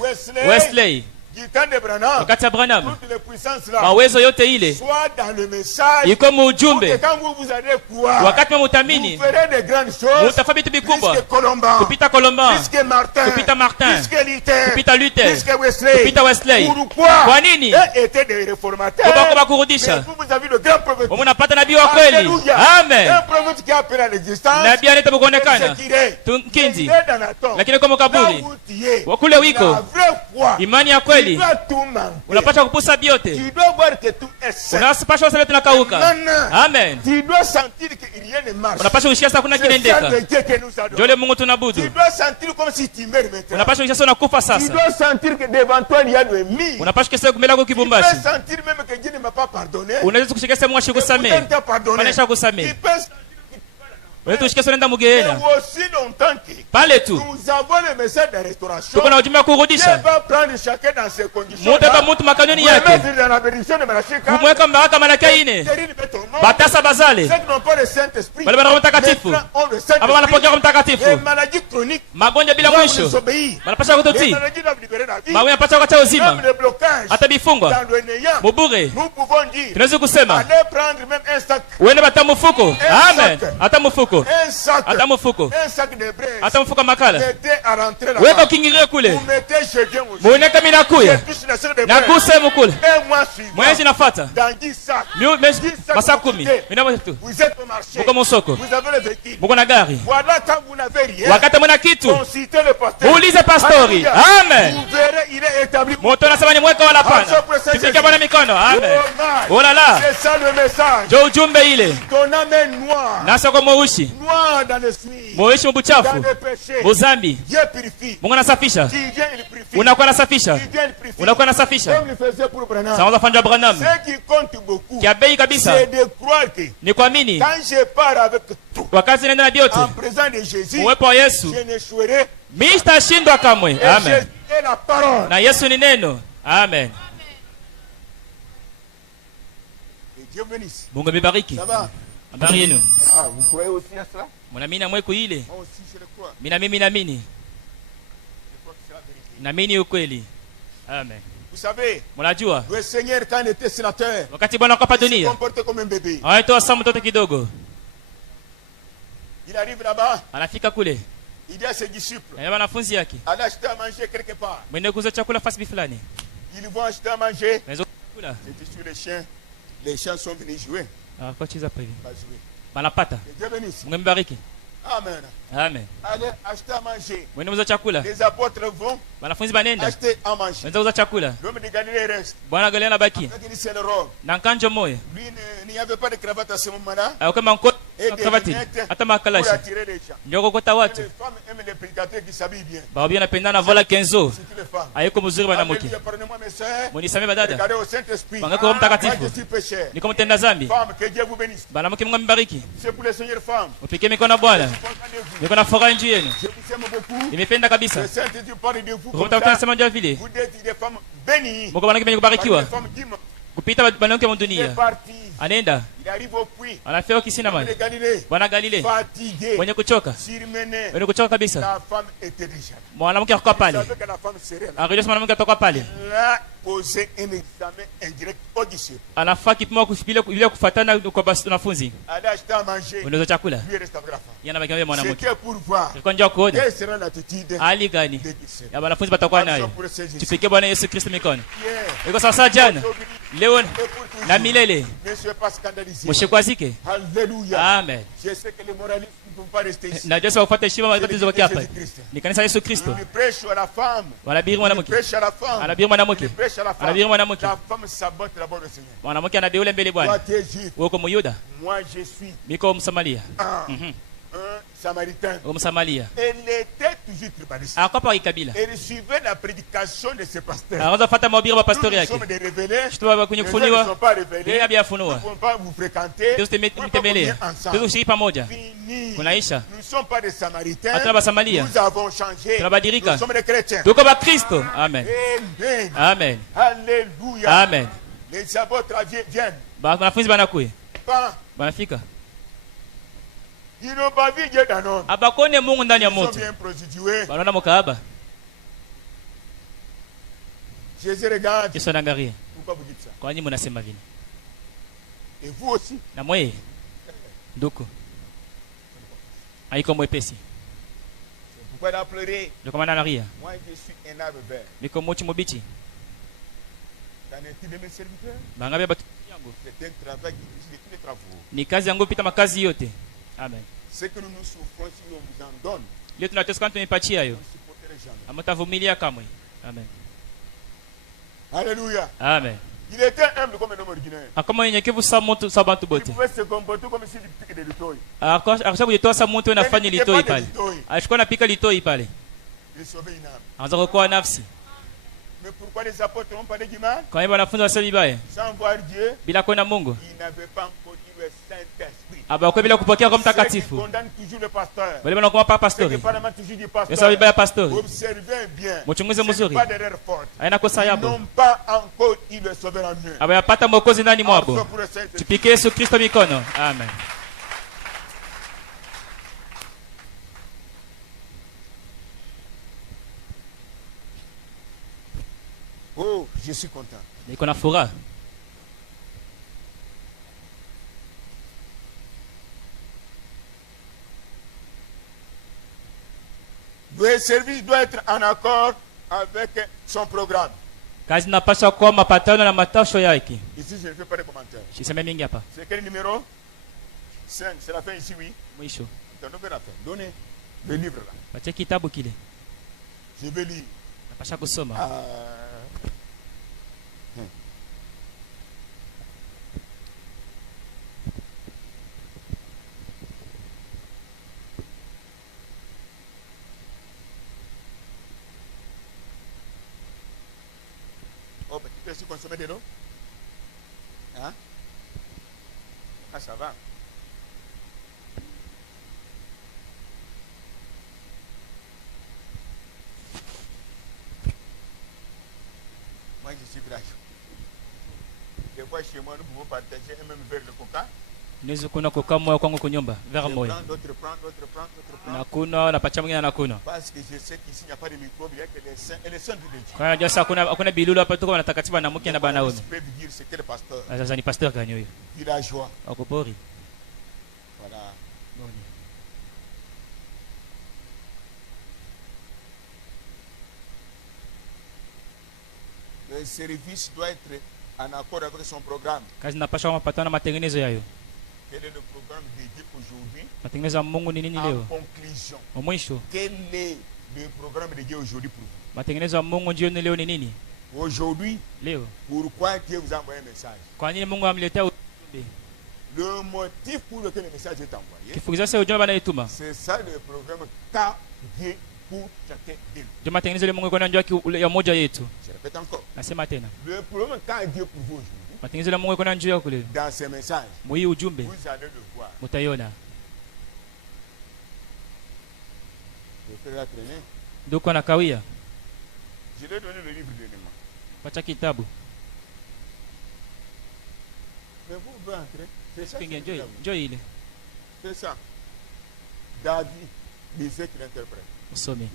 Wesley, du temps de Branham, wakati ya Branham, toutes les puissances là, mawezo yote ile soit dans le message, ilikuwa mu pour ujumbe. que quand vous allez croire, Wakati vous mutamini ferez de grandes choses, mutafanya vitu vikubwa puisque Colomban, kupita Colomban, puisque Martin, kupita Martin, puisque Luther, kupita Luther, puisque Wesley, kupita Wesley. pourquoi Kwa nini? eux étaient des réformateurs, Kwa mais kurudisha vous avez le grand prophète. wao unapata nabii wa kweli. Alléluia. Amen. Un prophète qui a appelé à l'existence, Nabii analeta kuonekana Sekiré, tunkinzi, il est dans la tombe. lakini kama Là kaburi où tu es, wakule la wiko vraie foi, imani ya tu kweli, dois tout manquer. unapasha kupusa biote, Tu dois voir que tout est sain. unapasha useme tunakauka. Maintenant, Amen. tu dois sentir que rien ne marche. Unapasha kusikia sasa kuna C'est ça kinaendeka. le Dieu que nous adorons. Jole Mungu Tu tunabudu. dois sentir comme si tu meurs maintenant. Unapasha kusikia sasa unakufa Tu sasa. dois sentir que devant toi il y a le mire. Unapasha kusikia kumela kwa Tu peux kibumbashi. sentir même que Dieu ne m'a pas pardonné. Unaweza kusikia sasa Mungu Et pourtant, ashikusamee. il t'a pardonné. Maana shakusamee. Tu peux sentir Unaweza kusikia sasa unaenda que mugehena. aussi longtemps que Pale tu. nous avons le message de restauration, Tuko na ujumbe wa Dieu kurudisha. va prendre chacun dans ses conditions. Mutu hapa mutu makanuni yake. Mettre dans la bénédiction de Malachika. Kumweka mbaraka Malaki ine. Batasa bazale. Ceux qui n'ont pas le Saint-Esprit, Wale wana Roho Mtakatifu. maintenant ont le Hapa Saint-Esprit. wanapokea Roho Les Mtakatifu. maladies chroniques Magonjwa bila doivent mwisho. nous obéir. Wanapasha Les kututii. maladies doivent libérer la vie. Mawe yanapasha kuacha uzima. Même les blocages Hata bifungwa. dans le néant. Mubure. Nous pouvons dire, Tunaweza kusema allez prendre même un sac, uende bata mfuko. Amen. Hata mfuko. un sac, Hata mfuko. un sac de braise. Hata mfuko makala. Mettez à rentrer Weka là-bas. ukingirie kule. Vous mettez je viens aussi. Muoneka mimi nakuya. Je touche le sac de braise. Naguse mukule. Un mois suivant, Mwezi nafuata. dans 10 sacs, Masaa 10. Mina tu. vous êtes au marché. Muko msoko. Vous avez le véhicule. Muko na gari. Voilà, quand vous n'avez rien, Wakati mwana kitu. consultez le pasteur. Muulize pastori. Alléluia. Amen. Vous verrez, il est établi. Moto anasema ni mweka wala pana. Tupike Bwana mikono. Amen. Oh la la. C'est ça le message. Jo ujumbe ile. Ton âme est noire. Nasa kwa mweusi. Noire dans l'esprit. Mweusi Dans mbuchafu. le péché. Muzambi. Dieu purifie. Mungu anasafisha. Qui vient, il purifie. Unakuwa anasafisha. Qui vient, il purifie. Unakuwa anasafisha. Comme il faisait pour Branham. Sawa fanya Branham. Ce qui compte beaucoup, Kia bei kabisa. c'est de croire que Ni kuamini. quand je pars avec tout, Wakati nenda na biote. en présence de Jésus, Uwepo wa Yesu. je n'échouerai. Mimi sitashindwa kamwe. Et Amen. Jésus est la parole. Na Yesu ni neno. Amen. Et Dieu bénisse. Mungu amebariki. Ça va? Habari yenu. Ah, vous croyez aussi à cela? Mnaamini na mweko ile? Moi aussi, je le crois. Mimi naamini. Je crois que c'est la vérité. Naamini ukweli. Amen. Vous savez, Mnajua le Seigneur, quand il était sénateur, wakati Bwana akapa il se dunia, comportait comme un bébé. anaitoa saa mtoto kidogo. Il arrive là-bas, Anafika kule. il dit à ses disciples, Na wanafunzi yake, allez acheter à manger quelque part. mwende kuuza chakula fasi fulani. Ils vont acheter à manger. Naweza kula. C'était sur les chiens. Les chiens sont venus jouer. Ah, kwa chiza pale. Pas jouer. Banapata. Que Dieu bénisse. Mungu mbariki. Amen. Amen. Allez acheter à manger. Mwende kuuza chakula. Les apôtres vont Wanafunzi banenda. acheter à manger. Wanza kuuza chakula. L'homme de Galilée reste. Bwana Galilea anabaki. Quand il dit c'est le rôle. Na nkanjo moyo. Lui, il n'y avait pas de cravate à ce moment-là. Au kama nko Et des kavati. lunettes Hata pour makalashi. attirer les gens. Njoko kota Et watu. les femmes aiment les prédicateurs qui s'habillent bien. Babi anapendana vola kenzo. Surtout les femmes. Hayuko mzuri bwana mke. Alléluia, pardonnez-moi mes sœurs. Munisamee badada. Regardez au Saint-Esprit. Panga kwa mtakatifu. Moi, je suis pécheur. Niko mtenda zambi. Femme, que Dieu vous bénisse. Bwana mke Mungu ambariki. C'est pour les seigneurs femmes. Upike mikono Bwana. Je suis content de vous. Niko na furaha juu yenu. Je vous aime beaucoup. Nimependa kabisa. Le Saint-Esprit parle de vous Roho comme Mtakatifu ça. anasema ndio vile. Vous êtes des femmes bénies. Mungu mwanamke mwenye Parmi kubarikiwa. les femmes d'hymne. Kupita mwanamke wa Il est dunia. parti. Anaenda. Il arrive au puits. Anafika kisina De mali. Galilée. Bwana Galile. Fatigué. Mwenye kuchoka. Surmené. Mwenye kuchoka kabisa. La femme était déjà là. Mwanamke akakaa Vous pale. savez que la femme serait là. Akijua mwanamke atoka pale. Il a posé un examen indirect aux disciples. Anafaa kipimo bila kufuatana kwa wanafunzi. Allez acheter à manger. Unaweza chakula. Lui reste avec la femme. Yana bakiambia mwanamke. C'était pour voir Ilikuwa njoo kuona quelle sera l'attitude hali gani des disciples. ya wanafunzi watakuwa nayo. Pour ces disciples. Tupike Bwana Yesu Kristo mikono. Hier, Iko sawa jana, aujourd'hui, leo et pour toujours. na milele. Ne soyez pas scandalisés. Mshikwazike. Alléluia. Amen. Je sais que le moralisme pouvez pas rester ici. najua sasa kufuata heshima matatizo wake hapa ni kanisa Yesu Kristo. Il prêche à la femme. Wanabiri Il mwanamke, prêche à la femme. anabiri mwanamke, Il prêche à la femme. anabiri mwanamke. La femme sabote d'abord le Seigneur. Mwanamke anadeule mbele Toi, Bwana. tu es juif. Wewe uko Myuda, Moi, je suis miko Msamaria. un Samaritain. Msamaria. Elle était toujours tribaliste. Akawa ikabila. Elle suivait la prédication de ses pasteurs. Anaanza kufuata mahubiri ya pastori Nous yake. sommes des révélés. Shtuwa kwenye Les autres ne kufunuliwa. sont pas Yeye révélés. hajafunua. Nous ne pouvons pas vous fréquenter. Tusi Nous ne pouvons pas tembelee. venir ensemble. Tusi kushiriki pamoja. Fini. Kunaisha. Nous ne sommes pas des Samaritains. Hatuna Basamaria. Nous avons changé. Tunabadilika. Nous sommes des chrétiens. Tuko ba Kristo. Amen. Amen. Amen. Alléluia. Amen. Les apôtres viennent. Wanafunzi banakuya. Pas. Banafika. Ils n'ont pas vu Dieu dans l'homme. Abakone Mungu ndani ya Ils sont moto. bien prostitués. Banaona mkaaba. Jésus regarde. Yesu anaangalia. Pourquoi vous dites ça? Kwa nini mnasema vile? Et vous aussi. Na mwe nduku. Haiko mwepesi. Pourquoi il a pleuré? Ndio kwa maana analia. Moi, je suis un arbre vert. Niko mochi mubichi. Qu'en est-il de mes serviteurs? Bangabe batu yangu. C'est un travail qui de tous les travaux. Ni kazi yangu pita makazi yote. Amen. Ce que nous nous souffrons, si on vous en donne, Leo tunateseka tumepatia hiyo. vous ne supporterez jamais. Amtavumilia kamwe. Amen. Alléluia. Amen. Il était humble comme un homme ordinaire. Akama yenyekevu sa mtu sa bantu Il bote. pouvait se comporter comme s'il piquait des litoi. Akasha kujitoa sa mtu anafanya litoi pale. Alikuwa anapika litoi pale. Il sauvait une âme. Anza kuokoa nafsi. Mais pourquoi les apôtres n'ont pas du mal? Kwa hiyo wanafunzi wasema vibaya Sans voir Dieu, bila kwenda Mungu. ils n'avaient pas encore eu le Saint-Esprit. Abakuwa bila kupokea kwa Ceux qui mtakatifu. condamnent toujours le pasteur. Wale wanakuwa pa Ceux qui pastori. parlent toujours du pasteur. Yesa vibaya pastori. Observez bien. Mchunguze Ce n'est mzuri. pas d'erreur forte. Haina kosa Ils yabo. n'ont pas encore eu le sauveur en eux. Abayapata mwokozi ndani mwabo. Also pour le Saint-Esprit. Tupike Yesu Kristo mikono. Amen. Oh, je suis content. Niko na furaha. Le service doit être en accord avec son programme. Kazi napaswa kuwa mapatano na matasho yake. Ici, je ne fais pas de commentaires. Siseme mingi hapa. C'est quel numéro? 5. C'est la fin ici, oui. Mwisho. Donnez la fin. Donnez le livre là. Patia kitabu kile. Je vais lire. Napasha kusoma. Oh, ben, tu peux aussi consommer de l'eau? Hein? Ah, ça va. Moi, je suis grâce. Des fois, chez moi, nous pouvons partager un même verre de coca. Niwezi kuna kukaa moyo kwangu kunyumba. Vera moyo. D'autres prennent, d'autres prennent, d'autres prennent. Nakuna na pacha mwingine anakuna. Parce que je sais qu'ici, il n'y a pas de microbes, il y a que les saints et les saints de Dieu. Kwa hiyo sasa hakuna bilulu hapa tuko wanatakatifu wanamke na Voilà, banaume. je peux vous dire, c'était le pasteur, Sasa ni pastor gani huyo? villageois. Wako pori. Voilà. Le service doit être en accord avec son programme. Kazi napasha mapatano na matengenezo yayo. Quel est le programme de Dieu aujourd'hui? Matengenezo ya Mungu ni nini En leo? conclusion, Mwisho. quel est le programme de Dieu aujourd'hui pour vous? Matengenezo ya Mungu jioni leo ni nini? Aujourd'hui, Leo. pourquoi Dieu vous a envoyé un message? Kwa nini Mungu amletea ujumbe? Le motif pour lequel le message est envoyé, Kifukiza sasa ujumbe anaituma. c'est ça le programme qu'a Dieu pour chacun de nous. Ndio matengenezo ile Mungu iko njoo ya moja yetu. Je répète encore. Nasema tena. Le programme qu'a Dieu pour vous aujourd'hui, Matengenezo ile Mungu iko njoo yako leo. dans ce message, Mwi ujumbe vous allez le voir. mutaiona. Le frère a traîné. Nduko anakawia. Je lui ai donné le livre de Néma. Pacha kitabu. Mais vous pouvez entrer. C'est ça. Kinge njoo ile. C'est ça. David disait qu'il interprète. Usome.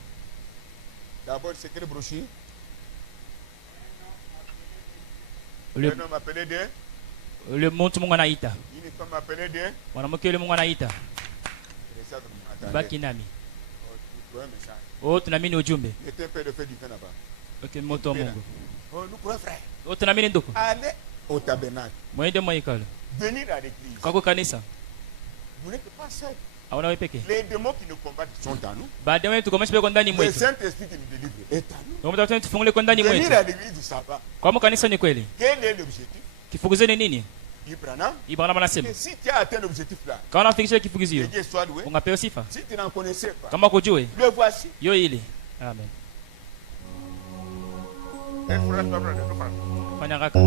D'abord, c'est quelle brochure? Ule Un homme appelé de. mtu Mungu anaita. Une femme appelée de. Mwanamke yule Mungu anaita. Attendez. Baki nami. Oh, tu vois un message. Oh, tunaamini ujumbe. Il était père de faire du pain là-bas. Okay, moto wa Mungu. Oh, nous croyons frère. Oh, tunaamini ndugu. Allez au tabernacle. Mwende mwaikalo. Venir à l'église. Kwako kanisa. Vous n'êtes pas seul. Les démons qui nous combattent sont en nous. Le Saint-Esprit qui nous délivre est en nous. Venir à l'église du sabbat. Quel est l'objectif? Ibrahim anasema si tu as atteint l'objectif là, quand on a fixé kifugizio ungapewa sifa. Si tu n'en connaissais pas, kama kujue le voici. Yo ile. Amen. Fanya haraka.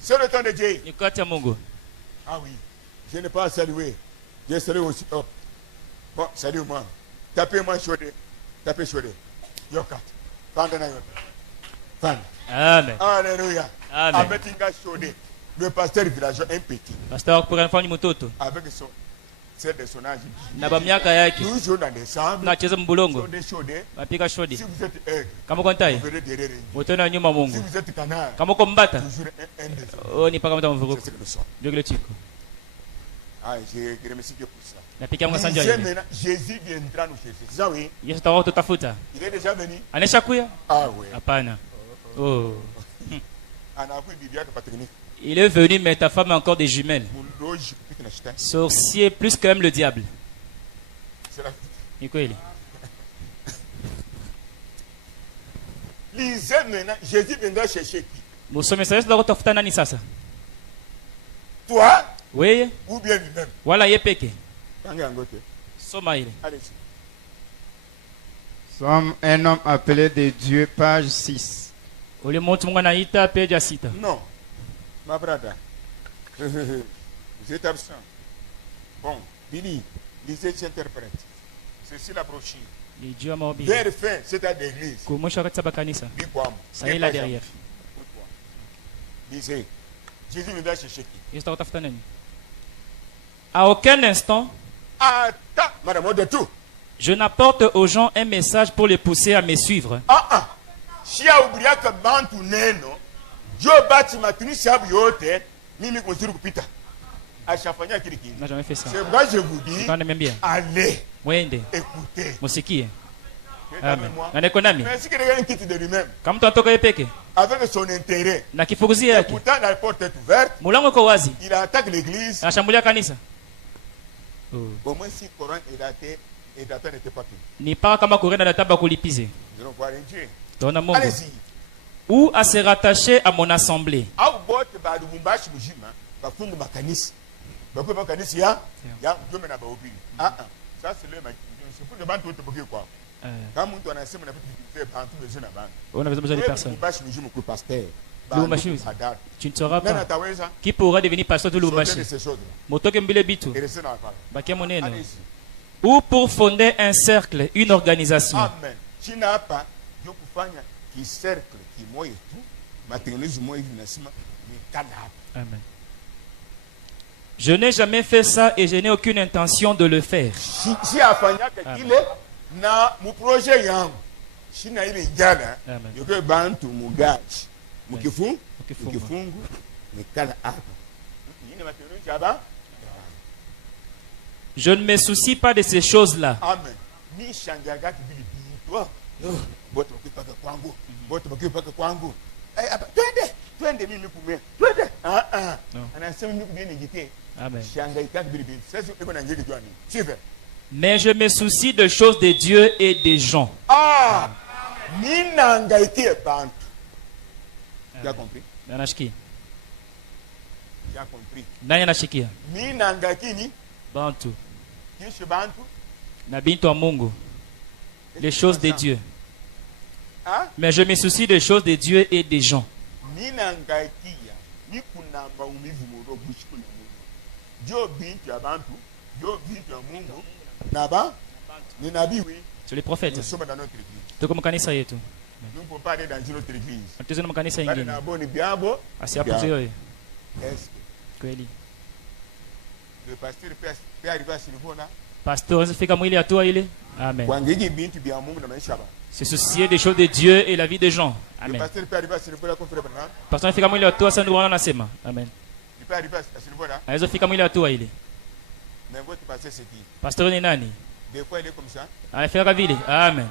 C'est le temps de Dieu. Ah oui, je n'ai pas à saluer. Je serai aussi. Oh. Bon, salut-moi. Tapez-moi chaudé. Tapez chaudé. Yokat. Fan. Amen. Alléluia. Amen. Avec Inga chaudé. Le pasteur villageois un petit. Pasteur pour enfant ni mtoto. Avec son. C'est de son âge. Na ba miaka yake. Toujours dans des sables. Na cheza mbulongo. Mapika shodi. Si vous êtes aigle. Kama uko ntai. Utona nyuma Mungu. Si vous êtes canard. Kama uko mbata. Toujours un des. Oh ni paka mta mvuruko. C'est ce que nous sommes. Ndio kile chiko. Ah, je remercie Dieu pour ça. Napika Mungu asante yeye. Jésus viendra nous chercher. C'est ça oui. Yesu tawa tutafuta. Il est déjà venu. Anesha kuya? Ah oui. Hapana. Oh. Il est venu, mais ta femme a encore des jumelles. Sorcier plus que même le diable. Lisez maintenant, Jésus viendra chercher qui? Toi? Oui. Ou bien lui-même? Voilà, yepeke. Soma ile. Somme un homme appelé de Dieu, page 6. Non, ma brother. Vous êtes absent. Bon, Billy, lisez, j'interprète. Ceci la brochure. Vers fin, c'est à l'église. Ça est là derrière. Lisez. Jésus me va chercher qui? À aucun instant, attends, madame, de tout. Je n'apporte aux gens un message pour les pousser à me suivre. Si a oublié que bantu neno, Dieu bâti ma tuni sabu yote, mimi konzuru kupita. n'a jamais fait ça. C'est pourquoi je vous dis, Quand on aime bien. allez, Mwende. écoutez. Musikie. Amen. Na konami. Mais si quelqu'un quitte de lui-même, Kama mtu anatoka yeye peke avec son intérêt, na kifukuzi yake, pourtant la porte est ouverte, mulango uko wazi, il attaque l'église. anashambulia kanisa. Au moins si le Coran est daté n'était pas tout. Ni paka kama korenda data ba kulipize. Nous allons voir un Dieu. Tona Mungu. Allez-y. Ou à se rattacher à mon assemblée. Au bout ba Lubumbashi mujima, ba fungu makanisi. Ba kwa makanisi ya Dieu mena ba obili. Ça c'est le c'est pour le bantu wote boke kwa. Kama mtu anasema na vitu vile bantu besoin na bantu. On a besoin de personnes. Lubumbashi mujima kwa pasteur. Tu ne sauras pas qui pourra devenir pasteur de Lubumbashi. Motoke mbile bitu. Bakia moneno. Ou pour fonder un cercle, une organisation. Amen. Tu n'as pas de kufanya ki cercle ki moyo tu, matengenezo moyo hivi nasema ni kana. Amen. Je n'ai jamais fait ça et je n'ai aucune intention de le faire. Si afanya kile na mu projet yangu. Shina ile njana. Yoke bantu mugachi. Mukifungu ni kana hapa. Yini matengenezo hapa? Je ne me soucie pas de ces choses-là. Amen. Ni shangaga kibili toi. Bote bakipaka kwangu. Bote bakipaka kwangu. Twende mimi kumwe. Twende. Anasema mimi kubeni ngite. Amen. Shangaika kibili. Sasa iko na ngeke jwani. Sive. Mais je me soucie de choses de Dieu et des gens. Mina ngaike bantu. Tu as compris? Nanashiki. Tu as compris. Nani anashikia? Mina ngaiki ni Bantu. Kisha bantu. Na bintu wa Mungu. Les choses de Dieu. Mais je me soucie des choses de Dieu et des gens. Mina ngaikia ni kunamba umivu moro bushiko na Mungu. Jo bintu ya bantu, jo bintu ya Mungu. Naba ni nabii oui. C'est les prophètes. Nous sommes dans notre église. Tuko mkanisa yetu. Nous ne pouvons pas aller dans une autre église. Tuzo na mkanisa ingine. Na boni biabo. Asi hapo yoyo. Est-ce kweli? Le pasteur peut arriver à ce niveau-là. Pasteur fika mwili hatua ile. Amen. Kwa ngiji bintu bya Mungu na maisha ba. Se soucier des choses de Dieu et la vie des gens. Amen. Le pasteur peut arriver à ce niveau-là comme frère Branham. Pasteur fika mwili hatua sana ndio wanasema. Amen. Il peut arriver à ce niveau-là. Aizo fika mwili hatua ile. Mais votre pasteur c'est qui? Pasteur ni nani? Des fois il est comme ça. Anafika vile. Amen.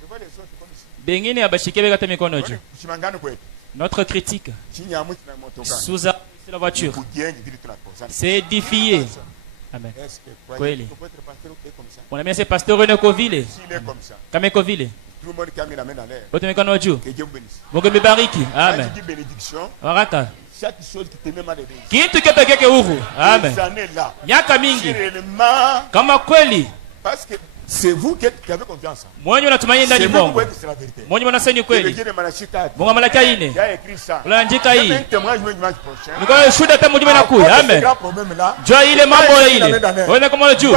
Des fois les autres comme ça. Bengine abashike beka mikono juu. Chimangano kwetu. Notre critique sous la voiture, c'est édifié. Amen. Kweli. On a mis ce pasteur René Kovile. Kame Kovile. Bote mikono juu. Mungu mibariki. Amen. Waraka. Kitu kipekee huru. Amen. Miaka mingi. Kama kweli. Parce que c'est vous qui avez confiance. Mwenye unatumaini ndani Mungu. Mwenye unasema kweli. Mungu amalaka ine. Unaandika hii. Niko shuhuda hata mjumbe na kuya. Amen. Jua ile mambo ile. Wewe kama juu.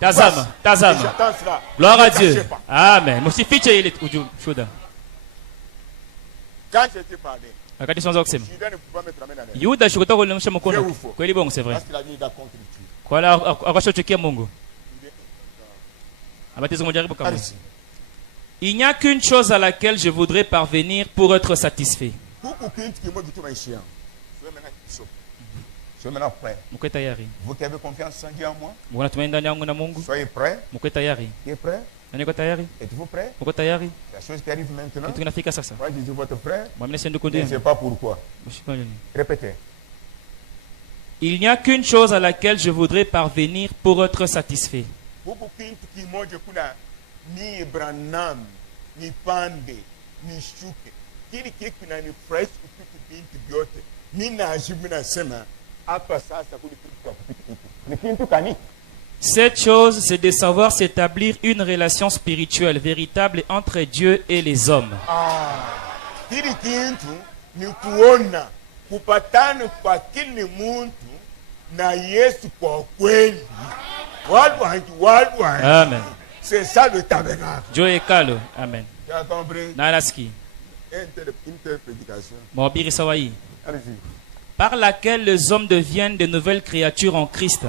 Tazama, tazama. Gloire à Dieu. Amen. Msifiche ile shuhuda. Quand je te parlais. Wakati tunaanza kusema. Yuda shukutaka kulimsha mkono. Kweli bongo c'est vrai. Kwa la akashochukia Mungu. Il n'y a qu'une chose à laquelle je voudrais parvenir pour être satisfait. Vous qui avez confiance en Dieu en moi, soyez prêts. Qui est prêt? Êtes-vous prêt? La chose qui arrive maintenant, moi je dis votre frère, je ne sais pas pourquoi. Répétez. Il n'y a qu'une chose à laquelle je voudrais parvenir pour être satisfait. Ni Branham, ni Pande, ni Shuke, kili kekuna ni fresh kupitu binti byote, ni na ajibuna sema, hapa sasa ni kintu kani. Cette chose, c'est de savoir s'établir une relation spirituelle véritable entre Dieu et les hommes. Kili kintu ni kuona kupatana kwa kila muntu na Yesu kwa kweli. Amen. C'est ça le tabernacle. Dieu est calme. Amen. Tu as compris? Nalaski. Interprétation. Mobiri Sawaï. Allez-y. Par laquelle les hommes deviennent de nouvelles créatures en Christ.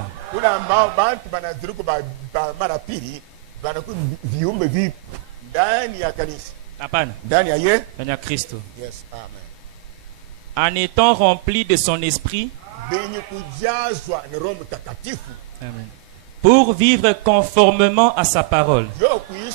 Yes, amen. En étant remplis de son esprit. Amen. Pour vivre conformément à sa parole.